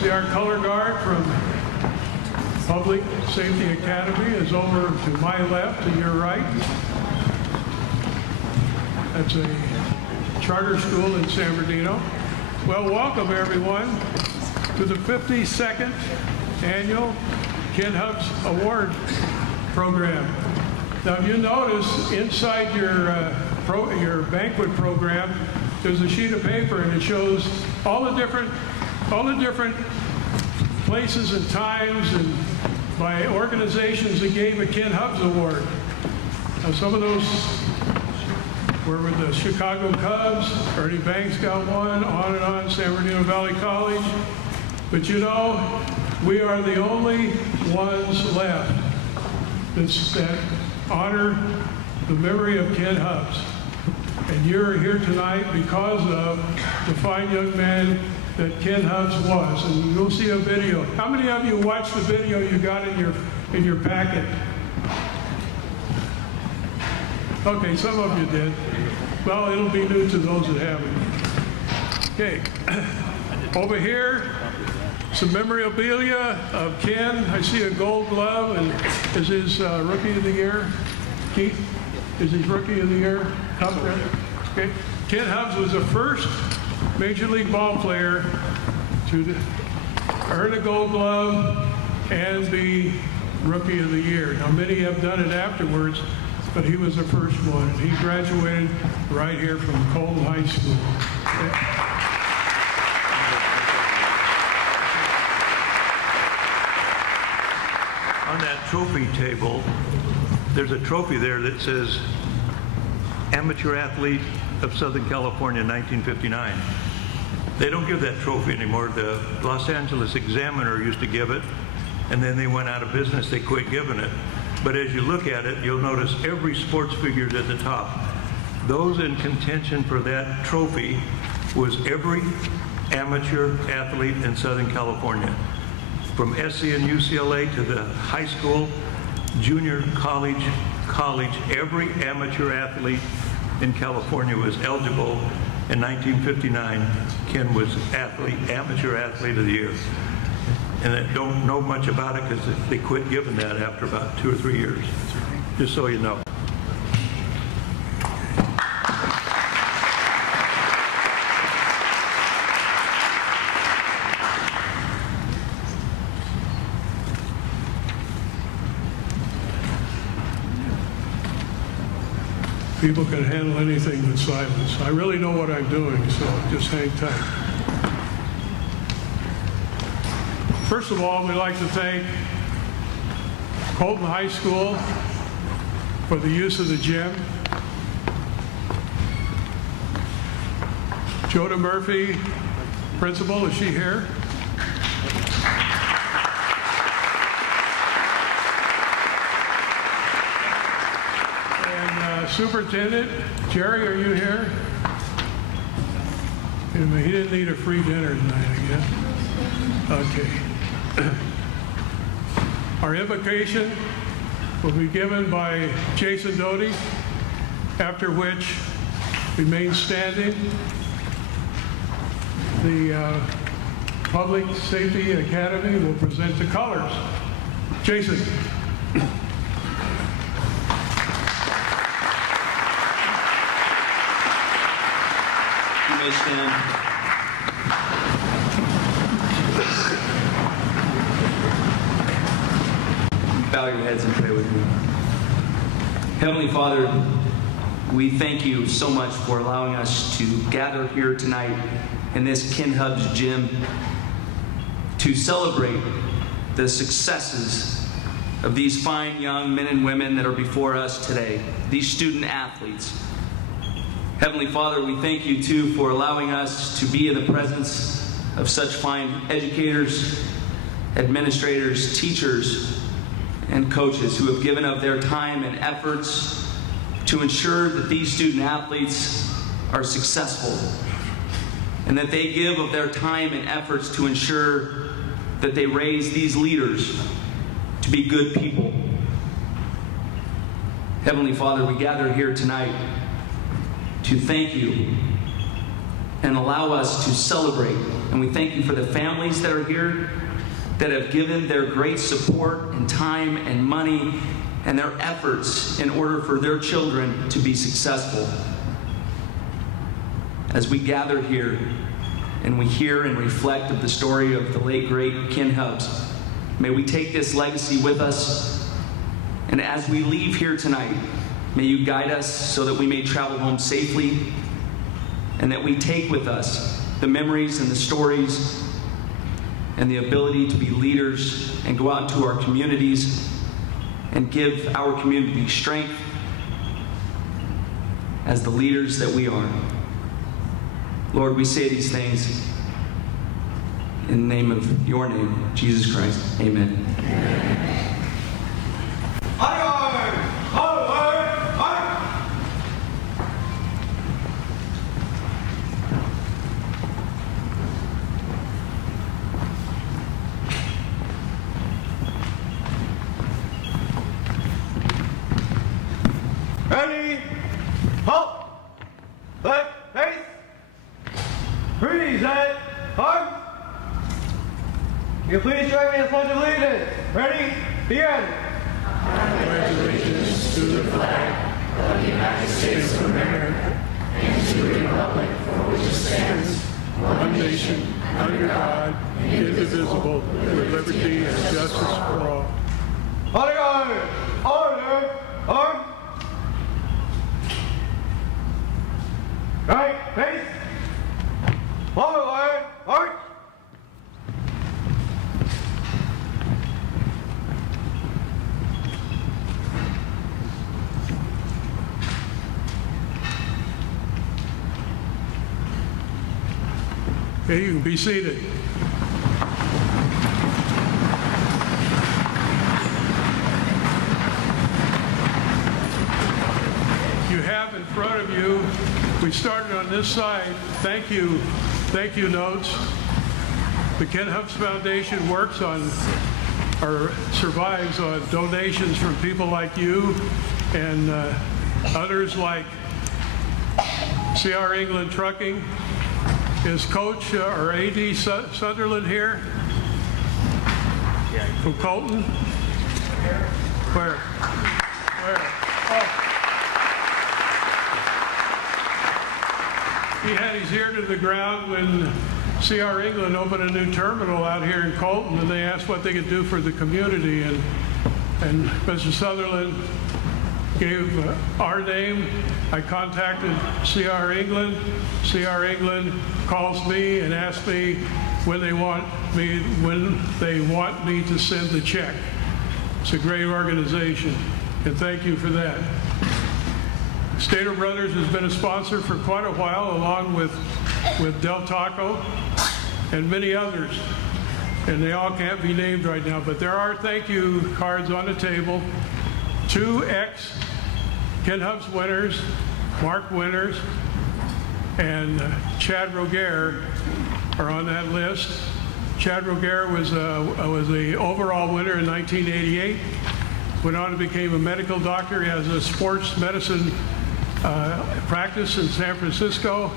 See, our color guard from Public Safety Academy is over to my left, to your right. That's a charter school in San Bernardino. Well, welcome everyone to the 52nd annual Ken HUBBS Award Program. Now, if you notice inside your banquet program, there's a sheet of paper and it shows all the different places and times and by organizations that gave a Ken HUBBS Award. Now, some of those were with the Chicago Cubs, Ernie Banks got one, on and on, San Bernardino Valley College. But you know, we are the only ones left that honor the memory of Ken HUBBS. And you're here tonight because of the fine young man that Ken HUBBS was. And you'll see a video. How many of you watched the video you got in your packet? Okay, some of you did. Well, it'll be new to those that haven't. Okay, over here, some memorabilia of Ken. I see a gold glove, and is his Rookie of the Year? Keith, is his Rookie of the Year up there? Okay, Ken HUBBS was the first Major League ball player to earn a gold glove and be Rookie of the Year. Now, many have done it afterwards, but he was the first one. And he graduated right here from Colton High School. On that trophy table, there's a trophy there that says Amateur Athlete of Southern California, 1959. They don't give that trophy anymore. The Los Angeles Examiner used to give it, and then they went out of business. They quit giving it. But as you look at it, you'll notice every sports figure is at the top. Those in contention for that trophy was every amateur athlete in Southern California. From SC and UCLA to the high school, junior college, every amateur athlete in California was eligible. In 1959, Ken was amateur athlete of the year. And I don't know much about it because they quit giving that after about 2 or 3 years, just so you know. People can handle anything but silence. I really know what I'm doing, so just hang tight. First of all, we'd like to thank Colton High School for the use of the gym. Joda Murphy, principal, is she here? Superintendent, Jerry, are you here? He didn't need a free dinner tonight, I guess. Okay. Our invocation will be given by Jason Doty, after which remain standing. The Public Safety Academy will present the colors. Jason. You may stand. Bow your heads and pray with me. Heavenly Father, we thank you so much for allowing us to gather here tonight in this Ken HUBBS gym to celebrate the successes of these fine young men and women that are before us today, these student athletes. Heavenly Father, we thank you too for allowing us to be in the presence of such fine educators, administrators, teachers, and coaches who have given up their time and efforts to ensure that these student athletes are successful, and that they give of their time and efforts to ensure that they raise these leaders to be good people. Heavenly Father, we gather here tonight to thank you and allow us to celebrate. And we thank you for the families that are here, that have given their great support and time and money and their efforts in order for their children to be successful. As we gather here and we hear and reflect of the story of the late, great Ken HUBBS, may we take this legacy with us. And as we leave here tonight, may you guide us so that we may travel home safely, and that we take with us the memories and the stories and the ability to be leaders and go out into our communities and give our community strength as the leaders that we are. Lord, we say these things in the name of your name, Jesus Christ. Amen. Ready, halt, left, face, present, arms. Can you please join me in the Pledge of Allegiance? Ready, begin. I pledge allegiance to the flag of the United States of America and to the republic for which it stands, one nation, under God, indivisible, with liberty and justice for all. Order, order, arms. Right, face, forward, march. Okay, you can be seated. You have in front of you, we started on this side, thank you notes. The Ken HUBBS Foundation works on, or survives on donations from people like you and others like C.R. England Trucking. Is Coach or A.D. Sunderland here? From Colton? Where? Oh. He had his ear to the ground when C.R. England opened a new terminal out here in Colton, and they asked what they could do for the community. And Mr. Sutherland gave our name. I contacted C.R. England. C.R. England calls me and asks me when they want me to send the check. It's a great organization, and thank you for that. Stater Brothers has been a sponsor for quite a while, along with Del Taco and many others. And they all can't be named right now, but there are thank you cards on the table. 2 Ken HUBBS winners, Mark winners, and Chad Roger are on that list. Chad Roger was the overall winner in 1988. Went on and became a medical doctor. He has a sports medicine practice in San Francisco.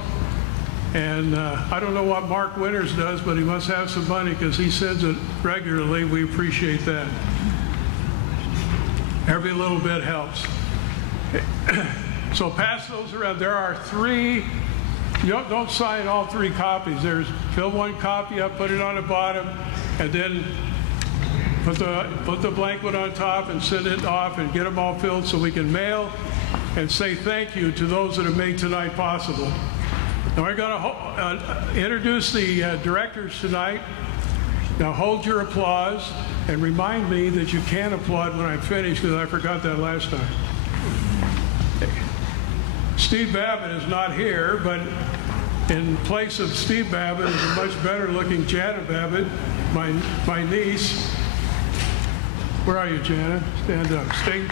And I don't know what Mark Winters does, but he must have some money because he sends it regularly. We appreciate that. Every little bit helps. So pass those around. There are 3. You don't sign all 3 copies. Fill 1 copy up, put it on the bottom, and then put the blank one on top and send it off and get them all filled so we can mail and say thank you to those that have made tonight possible. Now we're going to introduce the directors tonight. Now hold your applause and remind me that you can applaud when I'm finished, because I forgot that last time. Steve Babbitt is not here, but in place of Steve Babbitt is a much better looking Janet Babbitt, my niece. Where are you, Janet? Stand up. Stay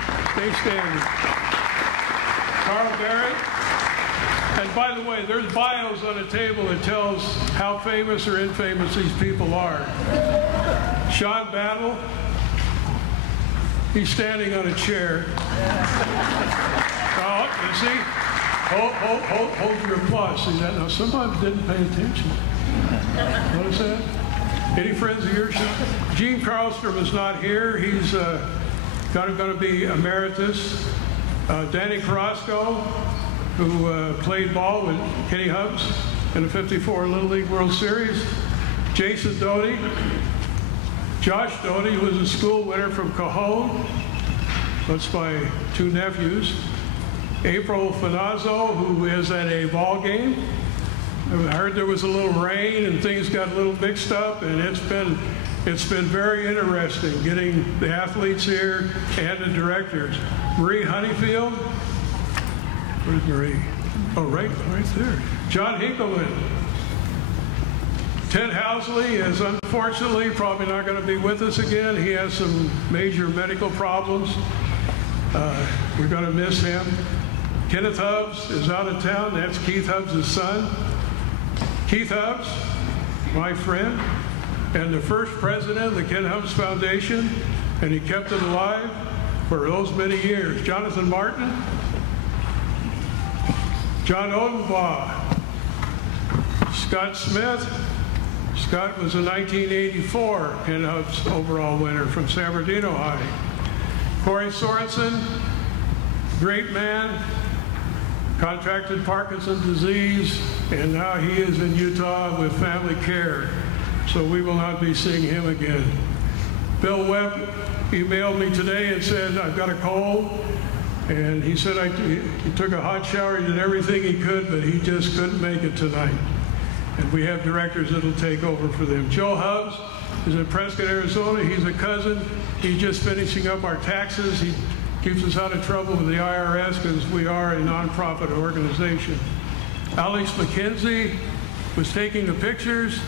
standing. Carl Barrett. And by the way, there's bios on the table that tells how famous or infamous these people are. Sean Battle. He's standing on a chair. Oh, is he? Hold your applause. See that? Now, somebody didn't pay attention. Notice that? Any friends of yours? Gene Carlstrom is not here. He's going to be emeritus. Danny Carrasco, who played ball with Kenny HUBBS in the '54 Little League World Series. Jason Doty. Josh Doty was a school winner from Cajon. That's my two nephews. April Finazzo, who is at a ball game. I heard there was a little rain and things got a little mixed up, and it's been very interesting getting the athletes here and the directors. Marie Honeyfield. Where's Marie? Oh, right there. John Hinkleman. Ted Housley is unfortunately probably not going to be with us again. He has some major medical problems. We're going to miss him. Kenneth HUBBS is out of town. That's Keith HUBBS' son. Keith HUBBS, my friend, and the first president of the Ken HUBBS Foundation, and he kept it alive for those many years. Jonathan Martin, John Odenbaugh, Scott Smith. Scott was a 1984 Ken HUBBS overall winner from San Bernardino High. Corey Sorensen, great man, contracted Parkinson's disease, and now he is in Utah with family care, so we will not be seeing him again. Bill Webb emailed me today and said, I've got a cold, and he said he took a hot shower, he did everything he could, but he just couldn't make it tonight. And we have directors that'll take over for them. Joe HUBBS is in Prescott, Arizona. He's a cousin. He's just finishing up our taxes. He keeps us out of trouble with the IRS because we are a nonprofit organization. Alex McKenzie was taking the pictures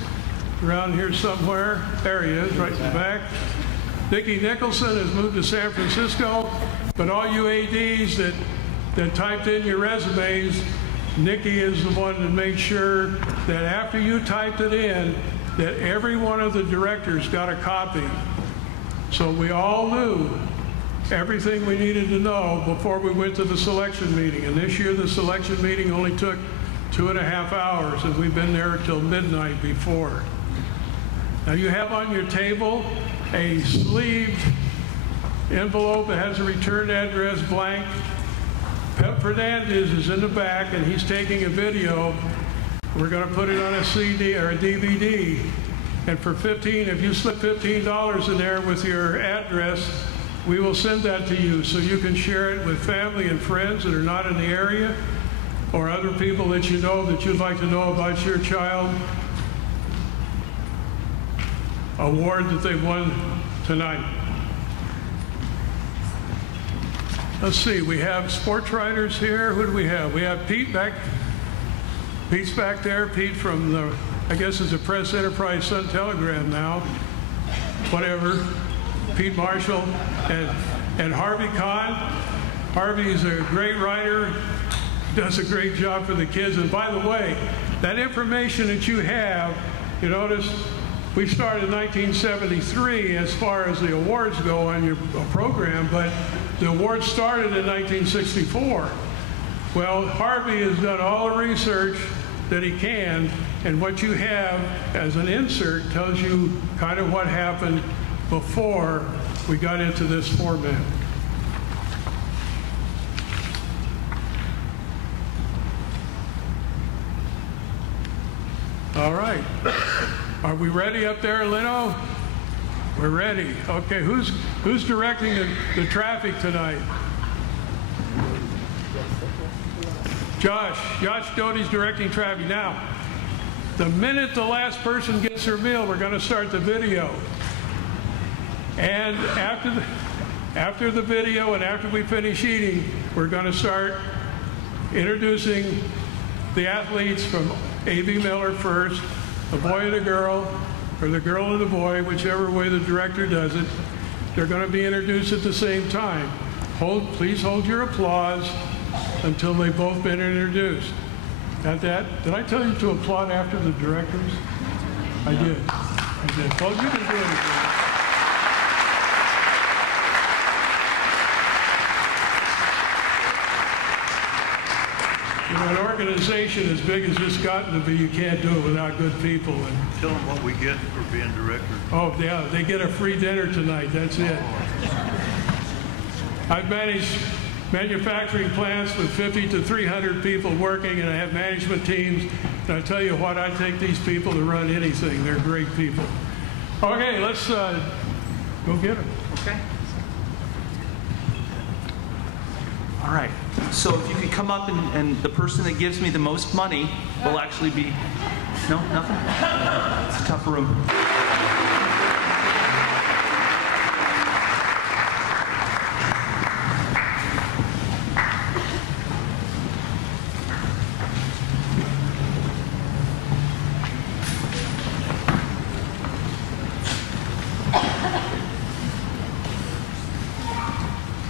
around here somewhere. There he is, right in the back. Nikki Nicholson has moved to San Francisco, but all you ADs that typed in your resumes, Nikki is the one that made sure that after you typed it in, that every one of the directors got a copy. So we all knew everything we needed to know before we went to the selection meeting. And this year the selection meeting only took 2.5 hours, and we've been there till midnight before. Now you have on your table a sleeved envelope that has a return address blank. Pep Fernandez is in the back, and he's taking a video. We're going to put it on a CD or a DVD. And for if you slip $15 in there with your address, we will send that to you so you can share it with family and friends that are not in the area, or other people that you know that you'd like to know about your child award that they won tonight. Let's see, we have sports writers here. Who do we have? We have Pete back. Pete's back there. Pete from the, I guess it's a Press Enterprise Sun Telegram now. Whatever. Pete Marshall and Harvey Kahn. Harvey's a great writer, does a great job for the kids. And by the way, that information that you have, you notice we started in 1973 as far as the awards go on your program, but the awards started in 1964. Well, Harvey has done all the research that he can, and what you have as an insert tells you kind of what happened before we got into this format. All right. Are we ready up there, Lino? We're ready. Okay, who's directing the traffic tonight? Josh Doty's directing traffic. Now, the minute the last person gets their meal, we're going to start the video. And after the video and after we finish eating, we're going to start introducing the athletes from A.B. Miller first, a boy and a girl, or the girl and the boy, whichever way the director does it. They're going to be introduced at the same time. Please hold your applause until they've both been introduced. Got that? Did I tell you to applaud after the directors? I did. Well, you can do it again. You know, an organization as big as this gotten to be, you can't do it without good people. And Tell them what we get for being director. oh, yeah, they get a free dinner tonight. That's it. I've managed manufacturing plants with 50 to 300 people working, and I have management teams. And I tell you what, I take these people to run anything. They're great people. Okay, let's go get them. Okay. All right. So if you could come up and the person that gives me the most money will actually be... No, nothing? It's a tough room.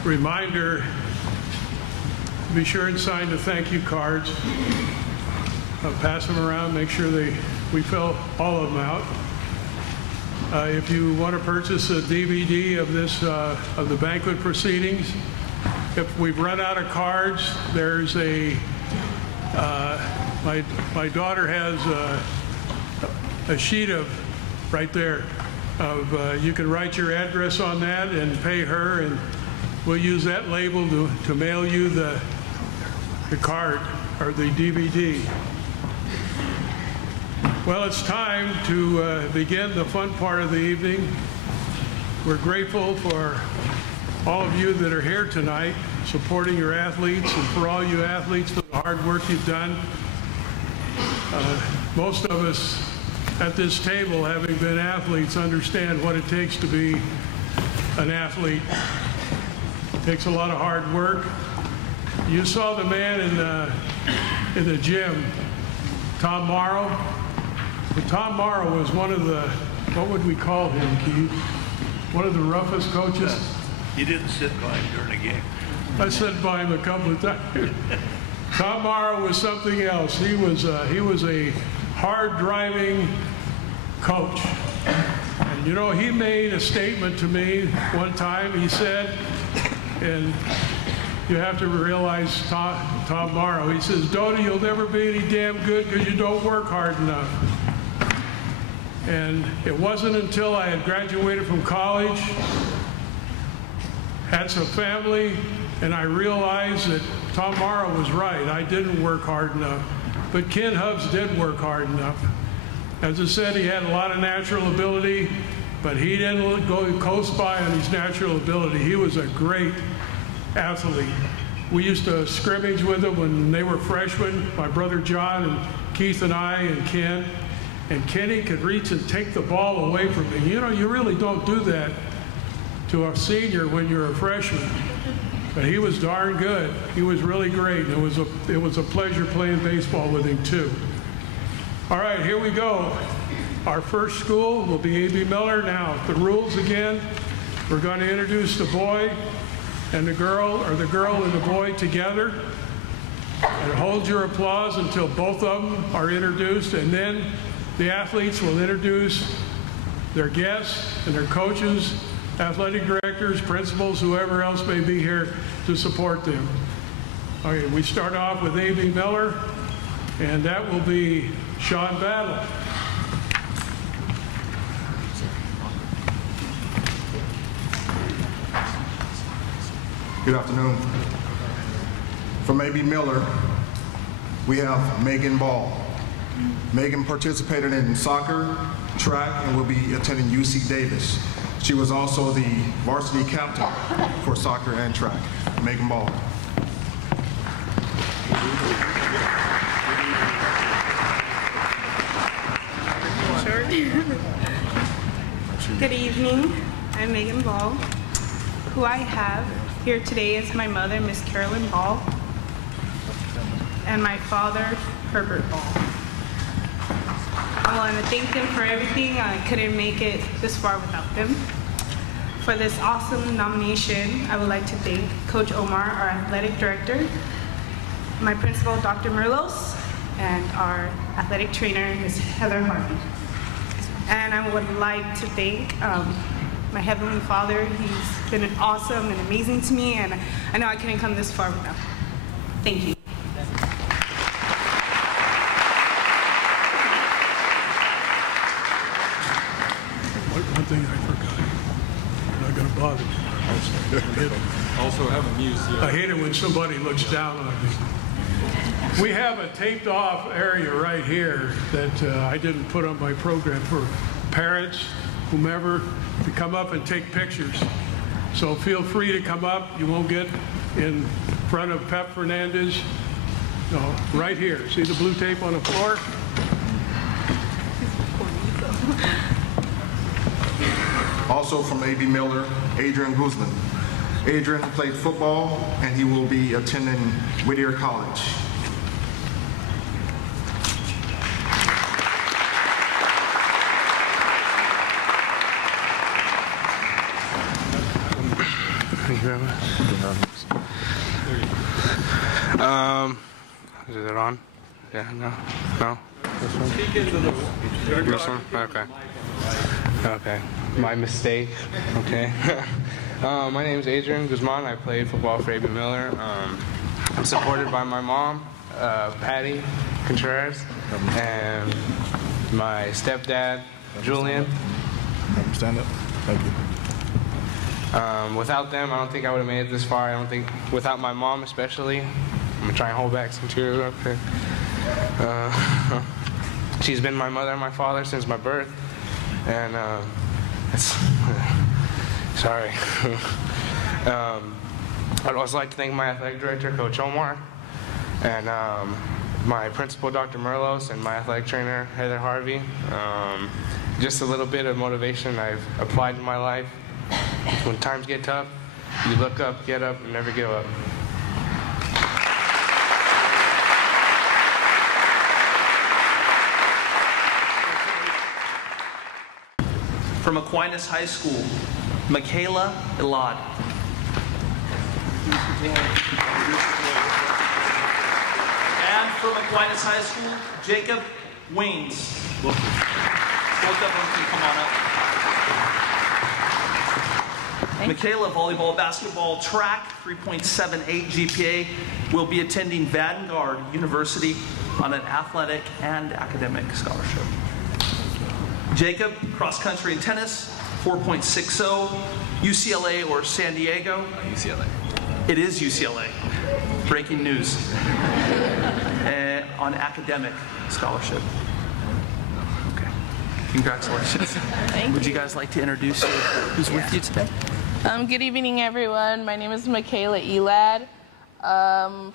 Reminder, be sure and sign the thank you cards. Pass them around, make sure we fill all of them out. If you want to purchase a DVD of this of the banquet proceedings, if we've run out of cards, there's a my daughter has a sheet of right there of you can write your address on that and pay her, and we'll use that label to mail you the card or the DVD. Well, it's time to begin the fun part of the evening. We're grateful for all of you that are here tonight, supporting your athletes, and for all you athletes for the hard work you've done. Most of us at this table, having been athletes, understand what it takes to be an athlete. It takes a lot of hard work. You saw the man in the gym, Tom Morrow. But Tom Morrow was one of the, what would we call him, Keith? One of the roughest coaches. You didn't sit by him during the game. I sat by him a couple of times. Tom Morrow was something else. He was a hard-driving coach. And you know, he made a statement to me one time. He said, and you have to realize Tom Morrow, he says, "Doty, you'll never be any damn good because you don't work hard enough." And it wasn't until I had graduated from college, had some family, and I realized that Tom Morrow was right. I didn't work hard enough. But Ken HUBBS did work hard enough. As I said, he had a lot of natural ability, but he didn't go coast by on his natural ability. He was a great athlete. We used to scrimmage with him when they were freshmen, my brother John and Keith and I and Ken. And Kenny could reach and take the ball away from me. You know, you really don't do that to a senior when you're a freshman. But he was darn good. He was really great. It was a pleasure playing baseball with him too. All right, here we go. Our first school will be A.B. Miller. Now, the rules again. We're going to introduce the boy and the girl, or the girl and the boy together. And hold your applause until both of them are introduced, and then the athletes will introduce their guests and their coaches, athletic directors, principals, whoever else may be here to support them. Okay, we start off with A.B. Miller, and that will be Sean Battle. Good afternoon. From A.B. Miller, we have Megan Ball. Megan participated in soccer, track, and will be attending UC Davis. She was also the varsity captain for soccer and track. Megan Ball. Good evening. I'm Megan Ball. Who I have here today is my mother, Miss Carolyn Ball, and my father, Herbert Ball. I want to thank them for everything. I couldn't make it this far without them. For this awesome nomination, I would like to thank Coach Omar, our athletic director, my principal, Dr. Merlos, and our athletic trainer, Ms. Heather Harvey. And I would like to thank my Heavenly Father. He's been awesome and amazing to me, and I know I couldn't come this far without him. Thank you. Also have a museum. I hate it when somebody looks down on me. We have a taped off area right here that I didn't put on my program for parents, whomever, to come up and take pictures. So feel free to come up. You won't get in front of Pep Fernandez. No, right here. See the blue tape on the floor? Also from A.B. Miller, Adrian Guzman. Adrian played football and he will be attending Whittier College. Thank you very much. Is it on? Yeah, no? No? This one? This one? Okay. Okay. My mistake. Okay. My name is Adrian Guzman. I played football for A.B. Miller. I'm supported by my mom, Patty Contreras, and my stepdad, Julian. Stand up. Thank you. Without them, I don't think I would have made it this far. I don't think, without my mom especially. I'm gonna try and hold back some tears up here. She's been my mother and my father since my birth, and it's sorry. I'd also like to thank my athletic director, Coach Omar, and my principal, Dr. Merlos, and my athletic trainer, Heather Harvey. Just a little bit of motivation I've applied to my life. When times get tough, you look up, get up, and never give up. From Aquinas High School, Kayla Elad. And from Aquinas High School, Jacob Waynes. Both of them can come on up. Kayla, volleyball, basketball, track, 3.78 GPA, will be attending Vanguard University on an athletic and academic scholarship. Jacob, cross country and tennis, 4.60, UCLA or San Diego? UCLA. It is UCLA. Breaking news. On academic scholarship. Okay. Congratulations. Thank you. Would you guys like to introduce who's with you today? Good evening, everyone. My name is Kayla Elad.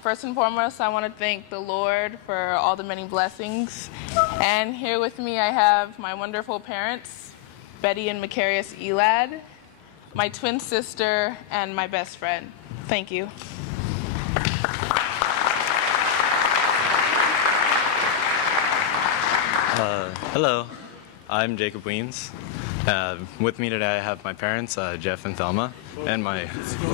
First and foremost, I want to thank the Lord for all the many blessings. And here with me, I have my wonderful parents, Betty and Macarius Elad, my twin sister, and my best friend. Thank you. Hello, I'm Jacob Weens. With me today I have my parents, Jeff and Thelma, and my...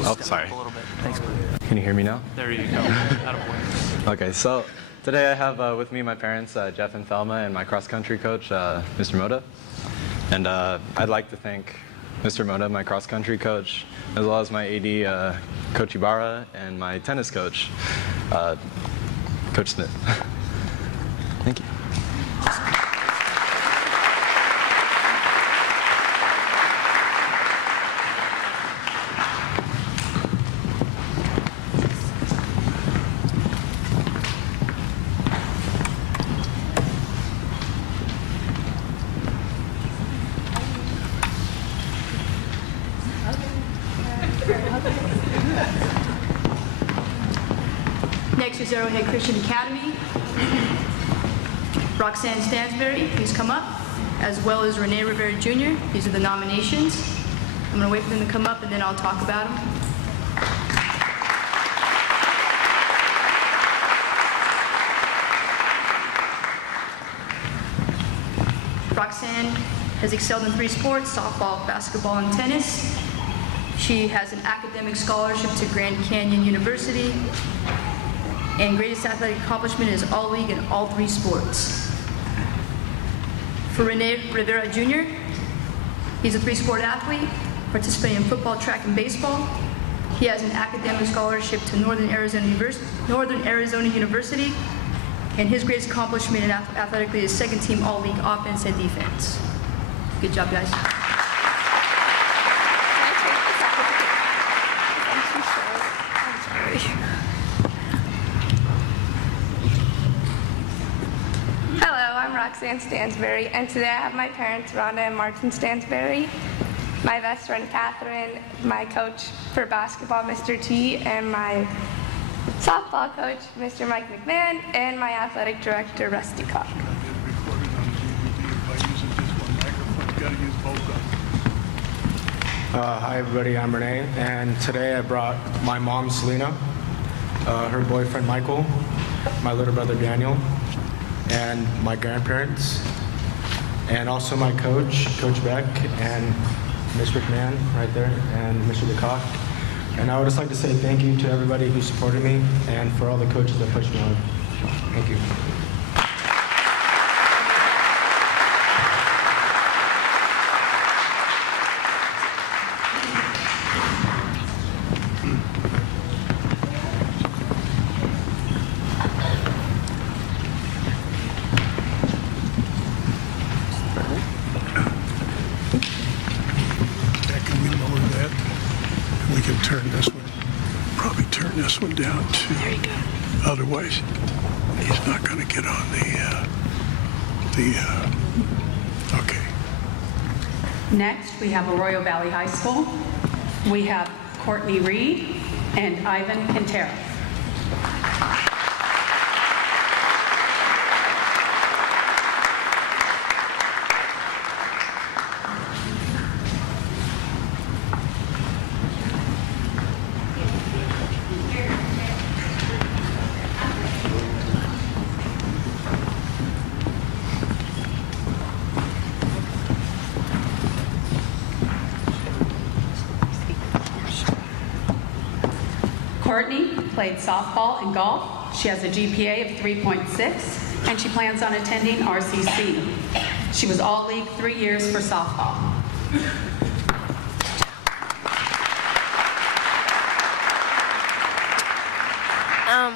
Oh, sorry. A little bit. Thanks. Can you hear me now? There you go. Okay, so today I have with me my parents, Jeff and Thelma, and my cross-country coach, Mr. Moda. And I'd like to thank Mr. Moda, my cross-country coach, as well as my AD, Coach Ibarra, and my tennis coach, Coach Smith. Thank you. Next is Arrowhead Christian Academy. Roxanne Stansberry, please come up, as well as Renee Rivera Jr. These are the nominations. I'm going to wait for them to come up and then I'll talk about them. Roxanne has excelled in 3 sports, softball, basketball, and tennis. She has an academic scholarship to Grand Canyon University, and greatest athletic accomplishment is All-League in all 3 sports. For Rene Rivera Jr., he's a 3-sport athlete, participating in football, track, and baseball. He has an academic scholarship to Northern Arizona University, and his greatest accomplishment athletically is second-team All-League offense and defense. Good job, guys. Roxanne Stansberry, and today I have my parents, Rhonda and Martin Stansberry, my best friend, Catherine, my coach for basketball, Mr. T, and my softball coach, Mr. Mike McMahon, and my athletic director, Rusty Cock. Hi everybody, I'm Renee, and today I brought my mom, Selena, her boyfriend, Michael, my little brother, Daniel, and my grandparents, and also my coach, Coach Beck, and Ms. McMahon right there, and Mr. DeCock. And I would just like to say thank you to everybody who supported me and for all the coaches that pushed me on. Thank you. This one down too. There you go. Otherwise, he's not going to get on okay. Next, we have Arroyo Valley High School. We have Courtney Reed and Ivan Quintero. Courtney played softball and golf. She has a GPA of 3.6, and she plans on attending RCC. She was All-League 3 years for softball.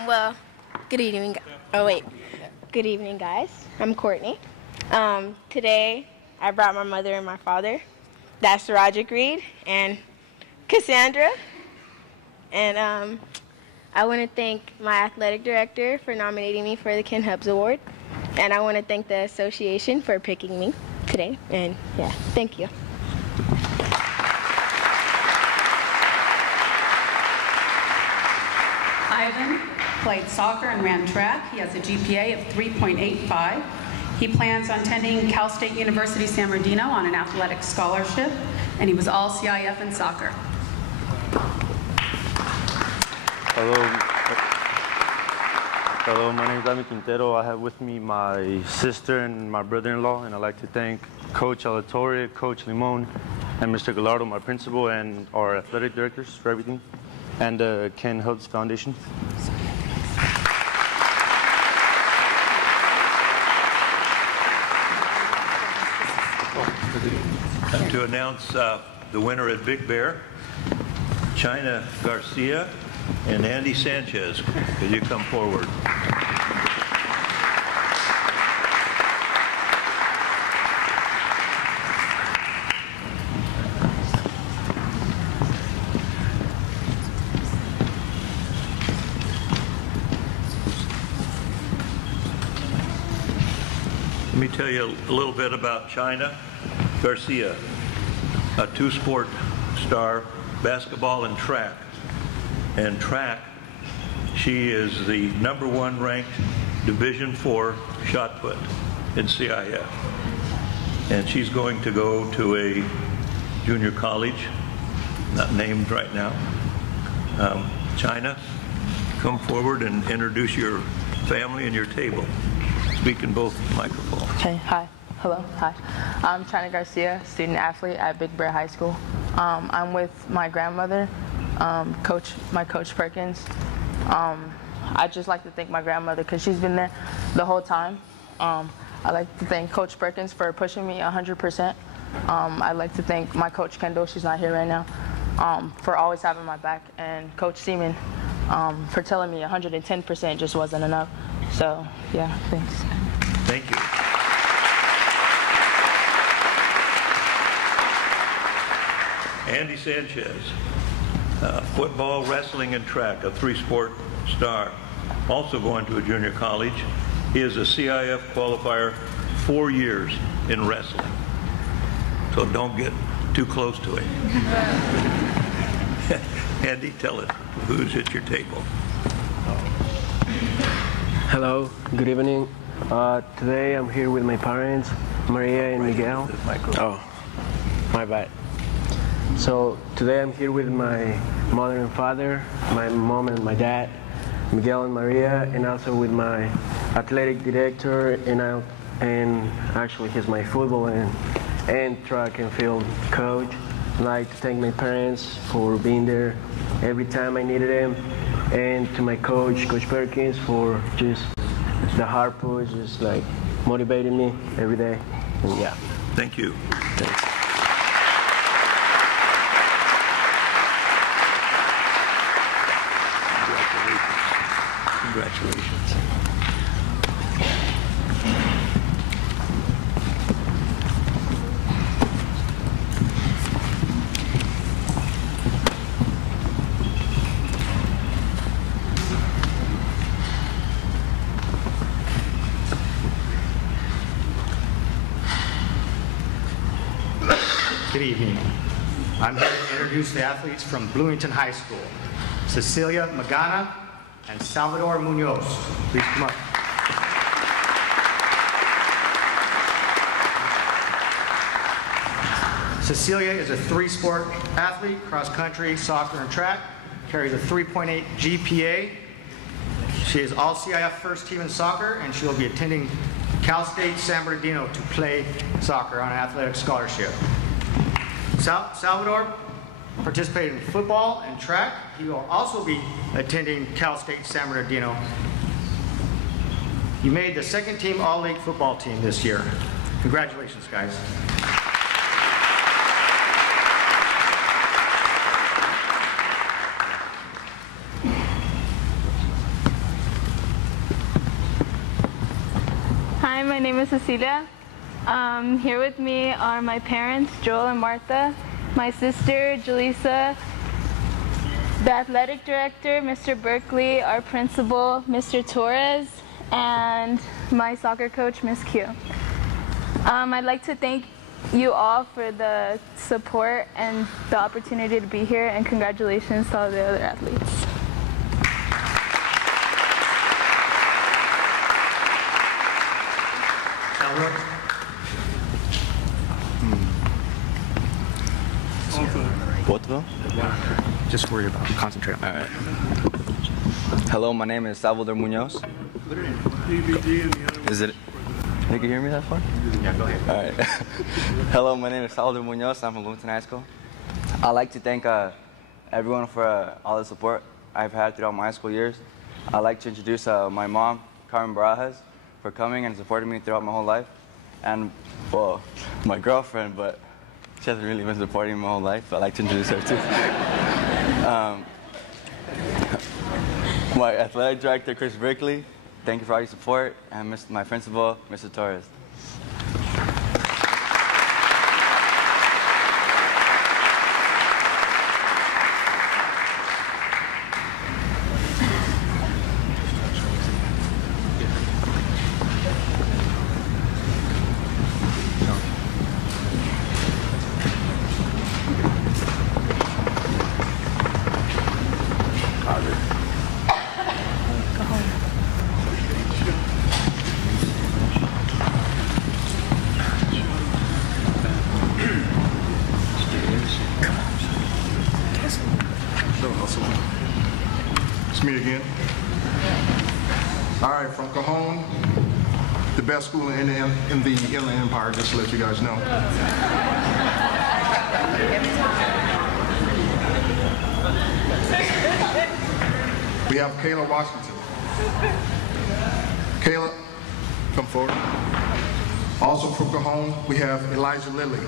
Well, good evening. Good evening, guys. I'm Courtney. Today, I brought my mother and my father. That's Roderick Reed and Cassandra. And I want to thank my athletic director for nominating me for the Ken HUBBS Award. And I want to thank the association for picking me today. And yeah, thank you. Ivan played soccer and ran track. He has a GPA of 3.85. He plans on attending Cal State University San Bernardino on an athletic scholarship, and he was all CIF in soccer. Hello, my name is Ivan Quintero. I have with me my sister and my brother-in-law, and I'd like to thank Coach Alatorre, Coach Limon, and Mr. Gallardo, my principal, and our athletic directors for everything, and the Ken HUBBS Foundation. And to announce the winner at Big Bear, China Garcia and Andy Sanchez. Could you come forward? Let me tell you a little bit about China Garcia, a two-sport star, basketball and track. And track, she is the #1 ranked Division IV shot put in CIF. And she's going to go to a junior college, not named right now. China, come forward and introduce your family and your table. Speak in both microphones. Okay, hi. Hello, hi. I'm China Garcia, student athlete at Big Bear High School. I'm with my grandmother, my coach Perkins. I'd just like to thank my grandmother because she's been there the whole time. I'd like to thank Coach Perkins for pushing me 100%. I'd like to thank my coach Kendall, she's not here right now, for always having my back, and Coach Seaman for telling me 110% just wasn't enough. So, yeah, thanks. Thank you. Andy Sanchez, football, wrestling, and track, a three-sport star, also going to a junior college. He is a CIF qualifier 4 years in wrestling. So don't get too close to him. Andy, tell us who's at your table. Hello, good evening. Today I'm here with my parents, Maria and Miguel. Oh, my bad. So today I'm here with my mother and father, my mom and my dad, Miguel and Maria, and also with my athletic director, and actually he's my football and track and field coach. I'd like to thank my parents for being there every time I needed them, and to my coach, Coach Perkins, for just the hard push, just like motivating me every day. And yeah. Thank you. Thanks. Congratulations. Good evening. I'm here to introduce the athletes from Bloomington High School, Cecilia Magana and Salvador Munoz. Please come up. Cecilia is a 3-sport athlete, cross country, soccer, and track, carries a 3.8 GPA. She is all CIF first team in soccer, and she will be attending Cal State San Bernardino to play soccer on an athletic scholarship. Salvador participated in football and track. He will also be attending Cal State San Bernardino. He made the second team all-league football team this year. Congratulations, guys. Hi, my name is Cecilia. Here with me are my parents, Joel and Martha, my sister, Jaleesa, the athletic director, Mr. Berkeley, our principal, Mr. Torres, and my soccer coach, Miss Q. I'd like to thank you all for the support and the opportunity to be here, and congratulations to all the other athletes. Both of them? Just worry about concentrate on that. Hello, my name is Salvador Munoz. Is it? You can hear me that far? Yeah, go ahead. All right. Hello, my name is Salvador Munoz. I'm from Bloomington High School. I'd like to thank everyone for all the support I've had throughout my high school years. I'd like to introduce my mom, Carmen Barajas, for coming and supporting me throughout my whole life. And, well, my girlfriend, but she hasn't really been supporting me my whole life, but I'd like to introduce her too. My athletic director, Chris Berkeley, thank you for all your support, and my principal, Mr. Torres. It's me again. All right, from Cajon, the best school in the Inland Empire, just to let you guys know. We have Kayla Washington. Kayla, come forward. Also from Cajon, we have Elijah Lilly.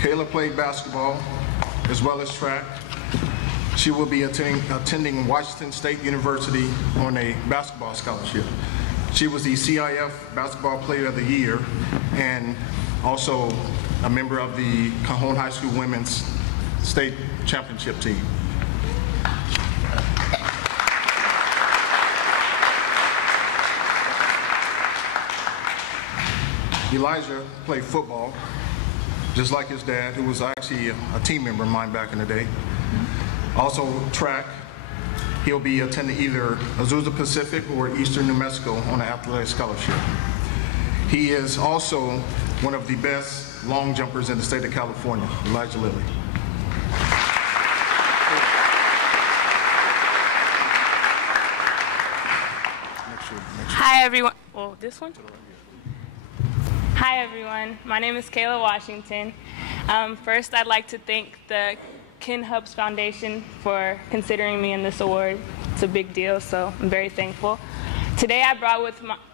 Kayla played basketball as well as track. She will be attending Washington State University on a basketball scholarship. She was the CIF Basketball Player of the Year and also a member of the Cajon High School Women's State Championship team. Elijah played football, just like his dad, who was actually a team member of mine back in the day. Also track. He'll be attending either Azusa Pacific or Eastern New Mexico on an athletic scholarship. He is also one of the best long jumpers in the state of California, Elijah Lilly. Hi everyone. Oh, this one? Hi everyone. My name is Kayla Washington. First, I'd like to thank the Ken HUBBS Foundation for considering me in this award. It's a big deal, so I'm very thankful. Today I brought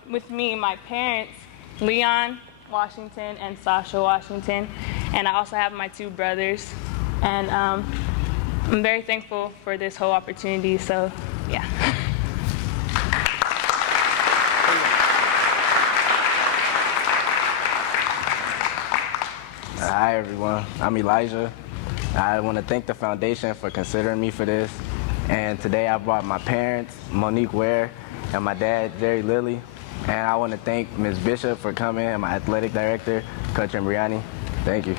with me my parents, Leon Washington and Sasha Washington, and I also have my 2 brothers. And I'm very thankful for this whole opportunity, so yeah. Hi everyone, I'm Elijah. I want to thank the foundation for considering me for this. And today I brought my parents, Monique Ware, and my dad, Jerry Lilly. And I want to thank Ms. Bishop for coming and my athletic director, Coach Embriani. Thank you.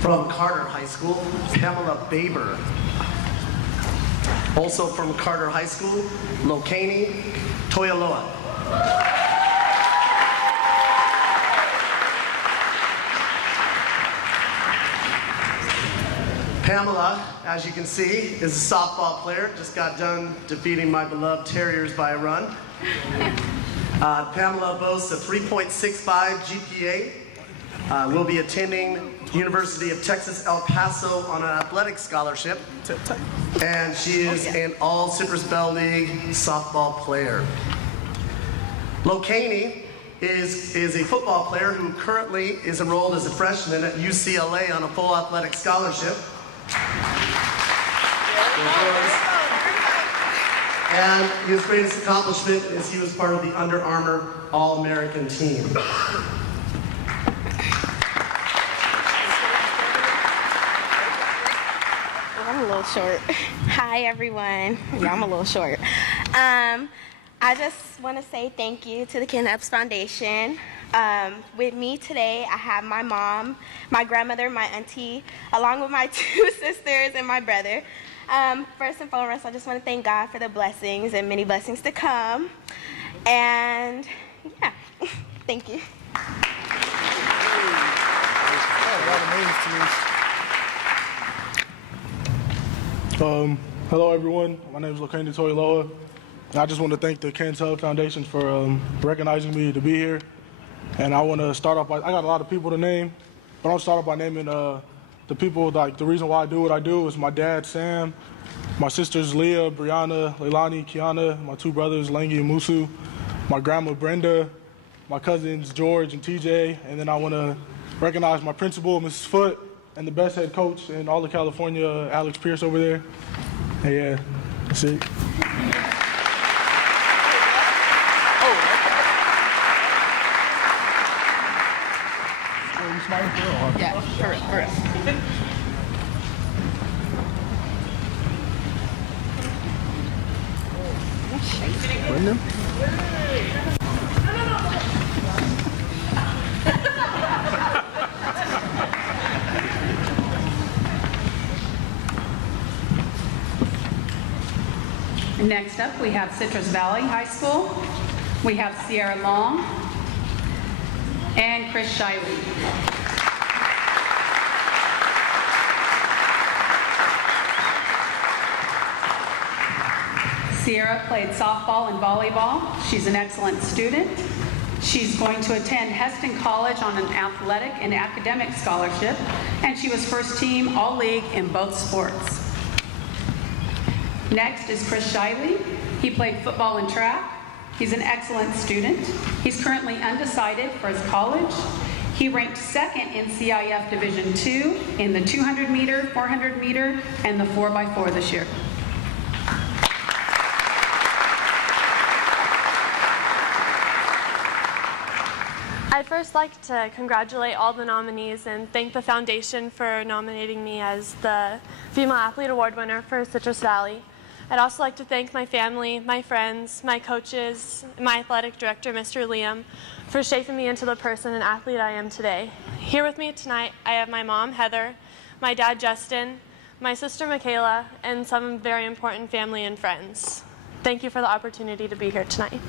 From Carter High School, Pamela Baber. Also from Carter High School, Lokani Toyaloa. Pamela, as you can see, is a softball player. Just got done defeating my beloved Terriers by a run. Pamela boasts a 3.65 GPA. Will be attending University of Texas, El Paso on an athletic scholarship. And she is an all Citrus Bell League softball player. Lokani is a football player who currently is enrolled as a freshman at UCLA on a full athletic scholarship. And his greatest accomplishment is he was part of the Under Armour All-American team. I'm a little short. Hi everyone. Yeah, I'm a little short. I just want to say thank you to the Ken HUBBS Foundation. With me today, I have my mom, my grandmother, my auntie, along with my 2 sisters and my brother. First and foremost, I just want to thank God for the blessings and many blessings to come. And yeah, thank you. Hello everyone, my name is Lokani Toyaloa. I just want to thank the Ken HUBBS Foundation for recognizing me to be here. And I want to start off by, I got a lot of people to name, but I'll start off by naming the people, like the reason why I do what I do is my dad, Sam, my sisters, Leah, Brianna, Leilani, Kiana, my 2 brothers, Langi and Musu, my grandma, Brenda, my cousins, George and TJ, and then I want to recognize my principal, Mrs. Foote, and the best head coach in all of California, Alex Pierce over there. And yeah, that's it. Yeah, for real. Next up, we have Citrus Valley High School. We have Sierra Long and Chris Shiley. Sierra played softball and volleyball. She's an excellent student. She's going to attend Heston College on an athletic and academic scholarship, and she was first team All-League in both sports. Next is Chris Shiley. He played football and track. He's an excellent student. He's currently undecided for his college. He ranked second in CIF Division II in the 200 meter, 400 meter, and the 4x4 this year. I'd first like to congratulate all the nominees and thank the foundation for nominating me as the Female Athlete Award winner for Citrus Valley. I'd also like to thank my family, my friends, my coaches, my athletic director, Mr. Liam, for shaping me into the person and athlete I am today. Here with me tonight, I have my mom, Heather, my dad, Justin, my sister, Michaela, and some very important family and friends. Thank you for the opportunity to be here tonight.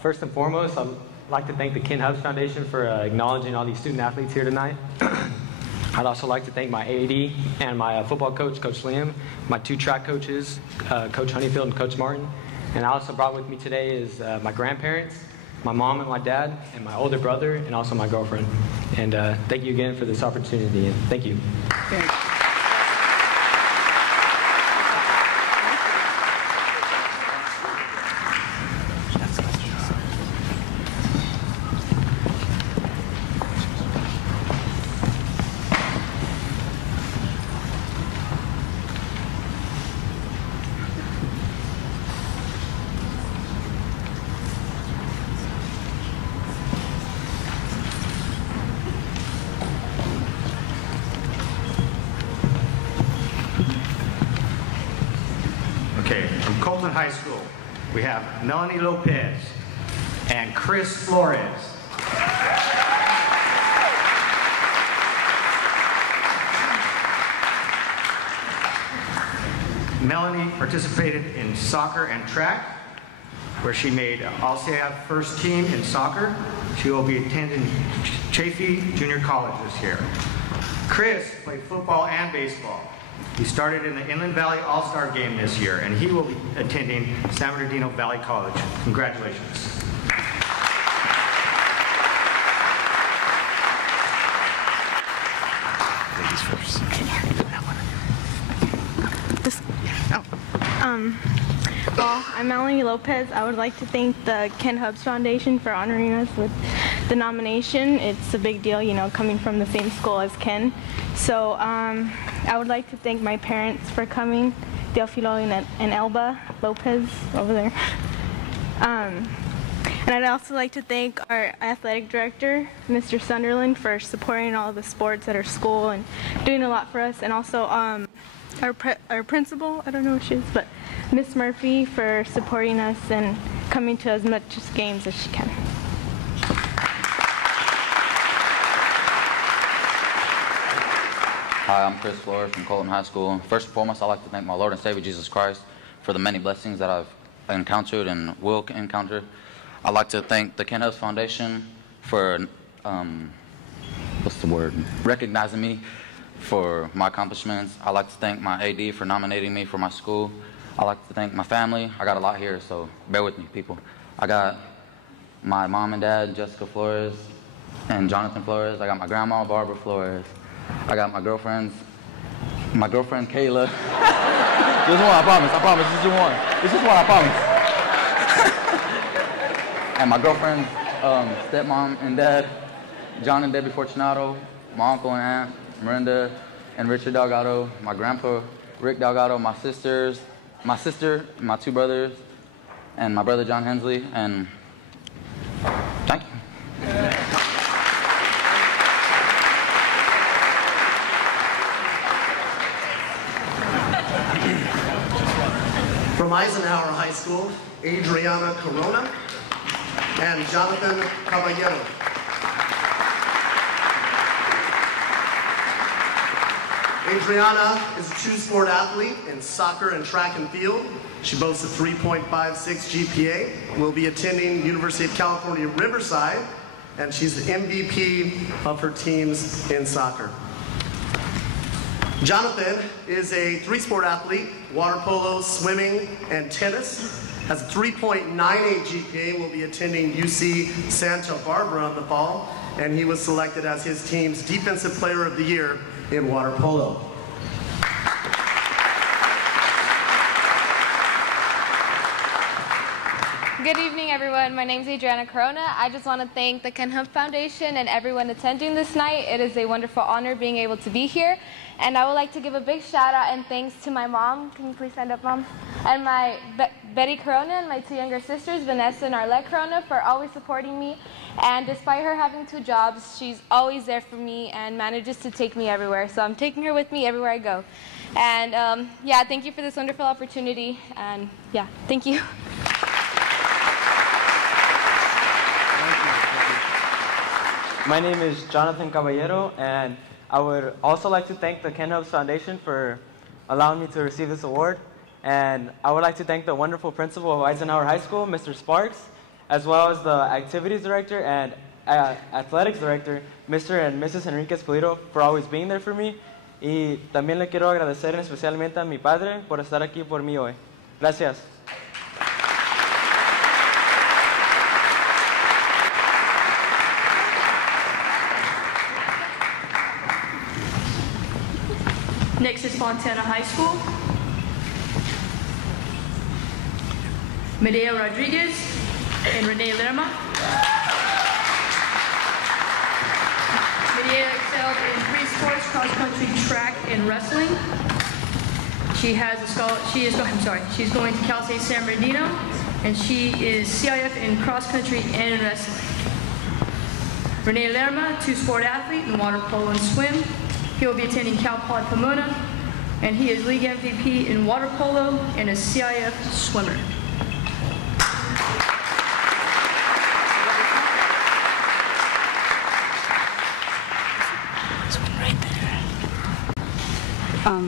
First and foremost, I'd like to thank the Ken HUBBS Foundation for acknowledging all these student athletes here tonight. I'd also like to thank my AD and my football coach, Coach Liam, my two track coaches, Coach Honeyfield and Coach Martin. And I also brought with me today is my grandparents, my mom and my dad, and my older brother, and also my girlfriend. And thank you again for this opportunity, and thank you. Thanks. High School, we have Melanie Lopez and Chris Flores. Melanie participated in soccer and track, where she made All-CIF first team in soccer. She will be attending Chaffee Junior College this year. Chris played football and baseball. He started in the Inland Valley All-Star Game this year, and he will be attending San Bernardino Valley College. Congratulations. Ladies first. Well, I'm Melanie Lopez. I would like to thank the Ken HUBBS Foundation for honoring us with the nomination. It's a big deal, you know, coming from the same school as Ken. So I would like to thank my parents for coming, Delfilo and Elba Lopez over there. And I'd also like to thank our athletic director, Mr. Sunderland, for supporting all the sports at our school and doing a lot for us. And also our principal, I don't know what she is, but Miss Murphy, for supporting us and coming to as much games as she can. Hi, I'm Chris Flores from Colton High School. First and foremost, I'd like to thank my Lord and Savior Jesus Christ for the many blessings that I've encountered and will encounter. I'd like to thank the Ken HUBBS Foundation for, recognizing me for my accomplishments. I'd like to thank my AD for nominating me for my school. I'd like to thank my family. I got a lot here, so bear with me, people. I got my mom and dad, Jessica Flores and Jonathan Flores. I got my grandma, Barbara Flores. I got my girlfriend, Kayla. Just one, I promise, this is one. This is one, I promise. And my girlfriend's stepmom and dad, John and Debbie Fortunato, my uncle and aunt, Miranda and Richard Delgado, my grandpa, Rick Delgado, my sister, my two brothers, and my brother, John Hensley, and thank you. From Eisenhower High School, Adriana Corona and Jonathan Caballero. Adriana is a true sport athlete in soccer and track and field. She boasts a 3.56 GPA, will be attending University of California, Riverside, and she's the MVP of her teams in soccer. Jonathan is a three-sport athlete, water polo, swimming, and tennis. Has a 3.98 GPA, will be attending UC Santa Barbara in the fall, and he was selected as his team's Defensive Player of the Year in water polo. Good evening, everyone. My name is Adriana Corona. I just want to thank the Ken HUBBS Foundation and everyone attending this night. It is a wonderful honor being able to be here. And I would like to give a big shout out and thanks to my mom. Can you please stand up, Mom? And my Betty Corona and my two younger sisters, Vanessa and Arlette Corona, for always supporting me. And despite her having 2 jobs, she's always there for me and manages to take me everywhere. So I'm taking her with me everywhere I go. And yeah, thank you for this wonderful opportunity. And yeah, thank you. My name is Jonathan Caballero, and I would also like to thank the Ken HUBBS Foundation for allowing me to receive this award. And I would like to thank the wonderful principal of Eisenhower High School, Mr. Sparks, as well as the activities director and athletics director, Mr. and Mrs. Enriquez Pulido, for always being there for me. Y también le quiero agradecer especialmente a mi padre por estar aquí por mí hoy. Gracias. Next is Fontana High School. Medea Rodriguez and Renee Lerma. Medea excelled in 3 sports, cross-country, track, and wrestling. She's going to Cal State San Bernardino, and she is CIF in cross-country and in wrestling. Renee Lerma, 2-sport athlete in water polo and swim. He will be attending Cal Poly Pomona, and he is league MVP in water polo and a CIF swimmer.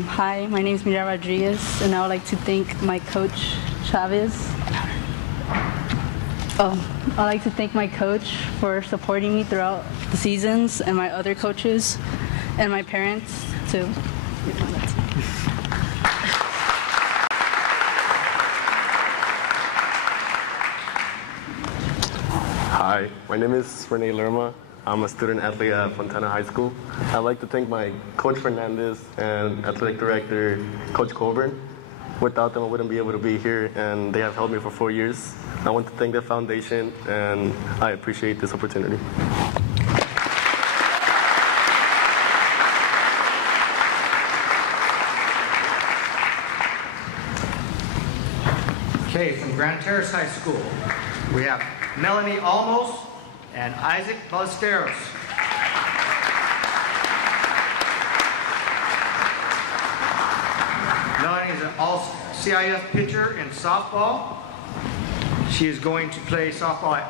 Hi, my name is Mira Rodriguez, and I would like to thank my coach, Chavez. I'd like to thank my coach for supporting me throughout the seasons, and my other coaches, and my parents, too. Hi, my name is Renee Lerma. I'm a student athlete at Fontana High School. I'd like to thank my Coach Fernandez and athletic director, Coach Colburn. Without them, I wouldn't be able to be here, and they have helped me for 4 years. I want to thank the foundation, and I appreciate this opportunity. Okay, from Grand Terrace High School, we have Melanie Almos and Isaac Ballesteros. Melanie is an all-CIF pitcher in softball. She is going to play softball at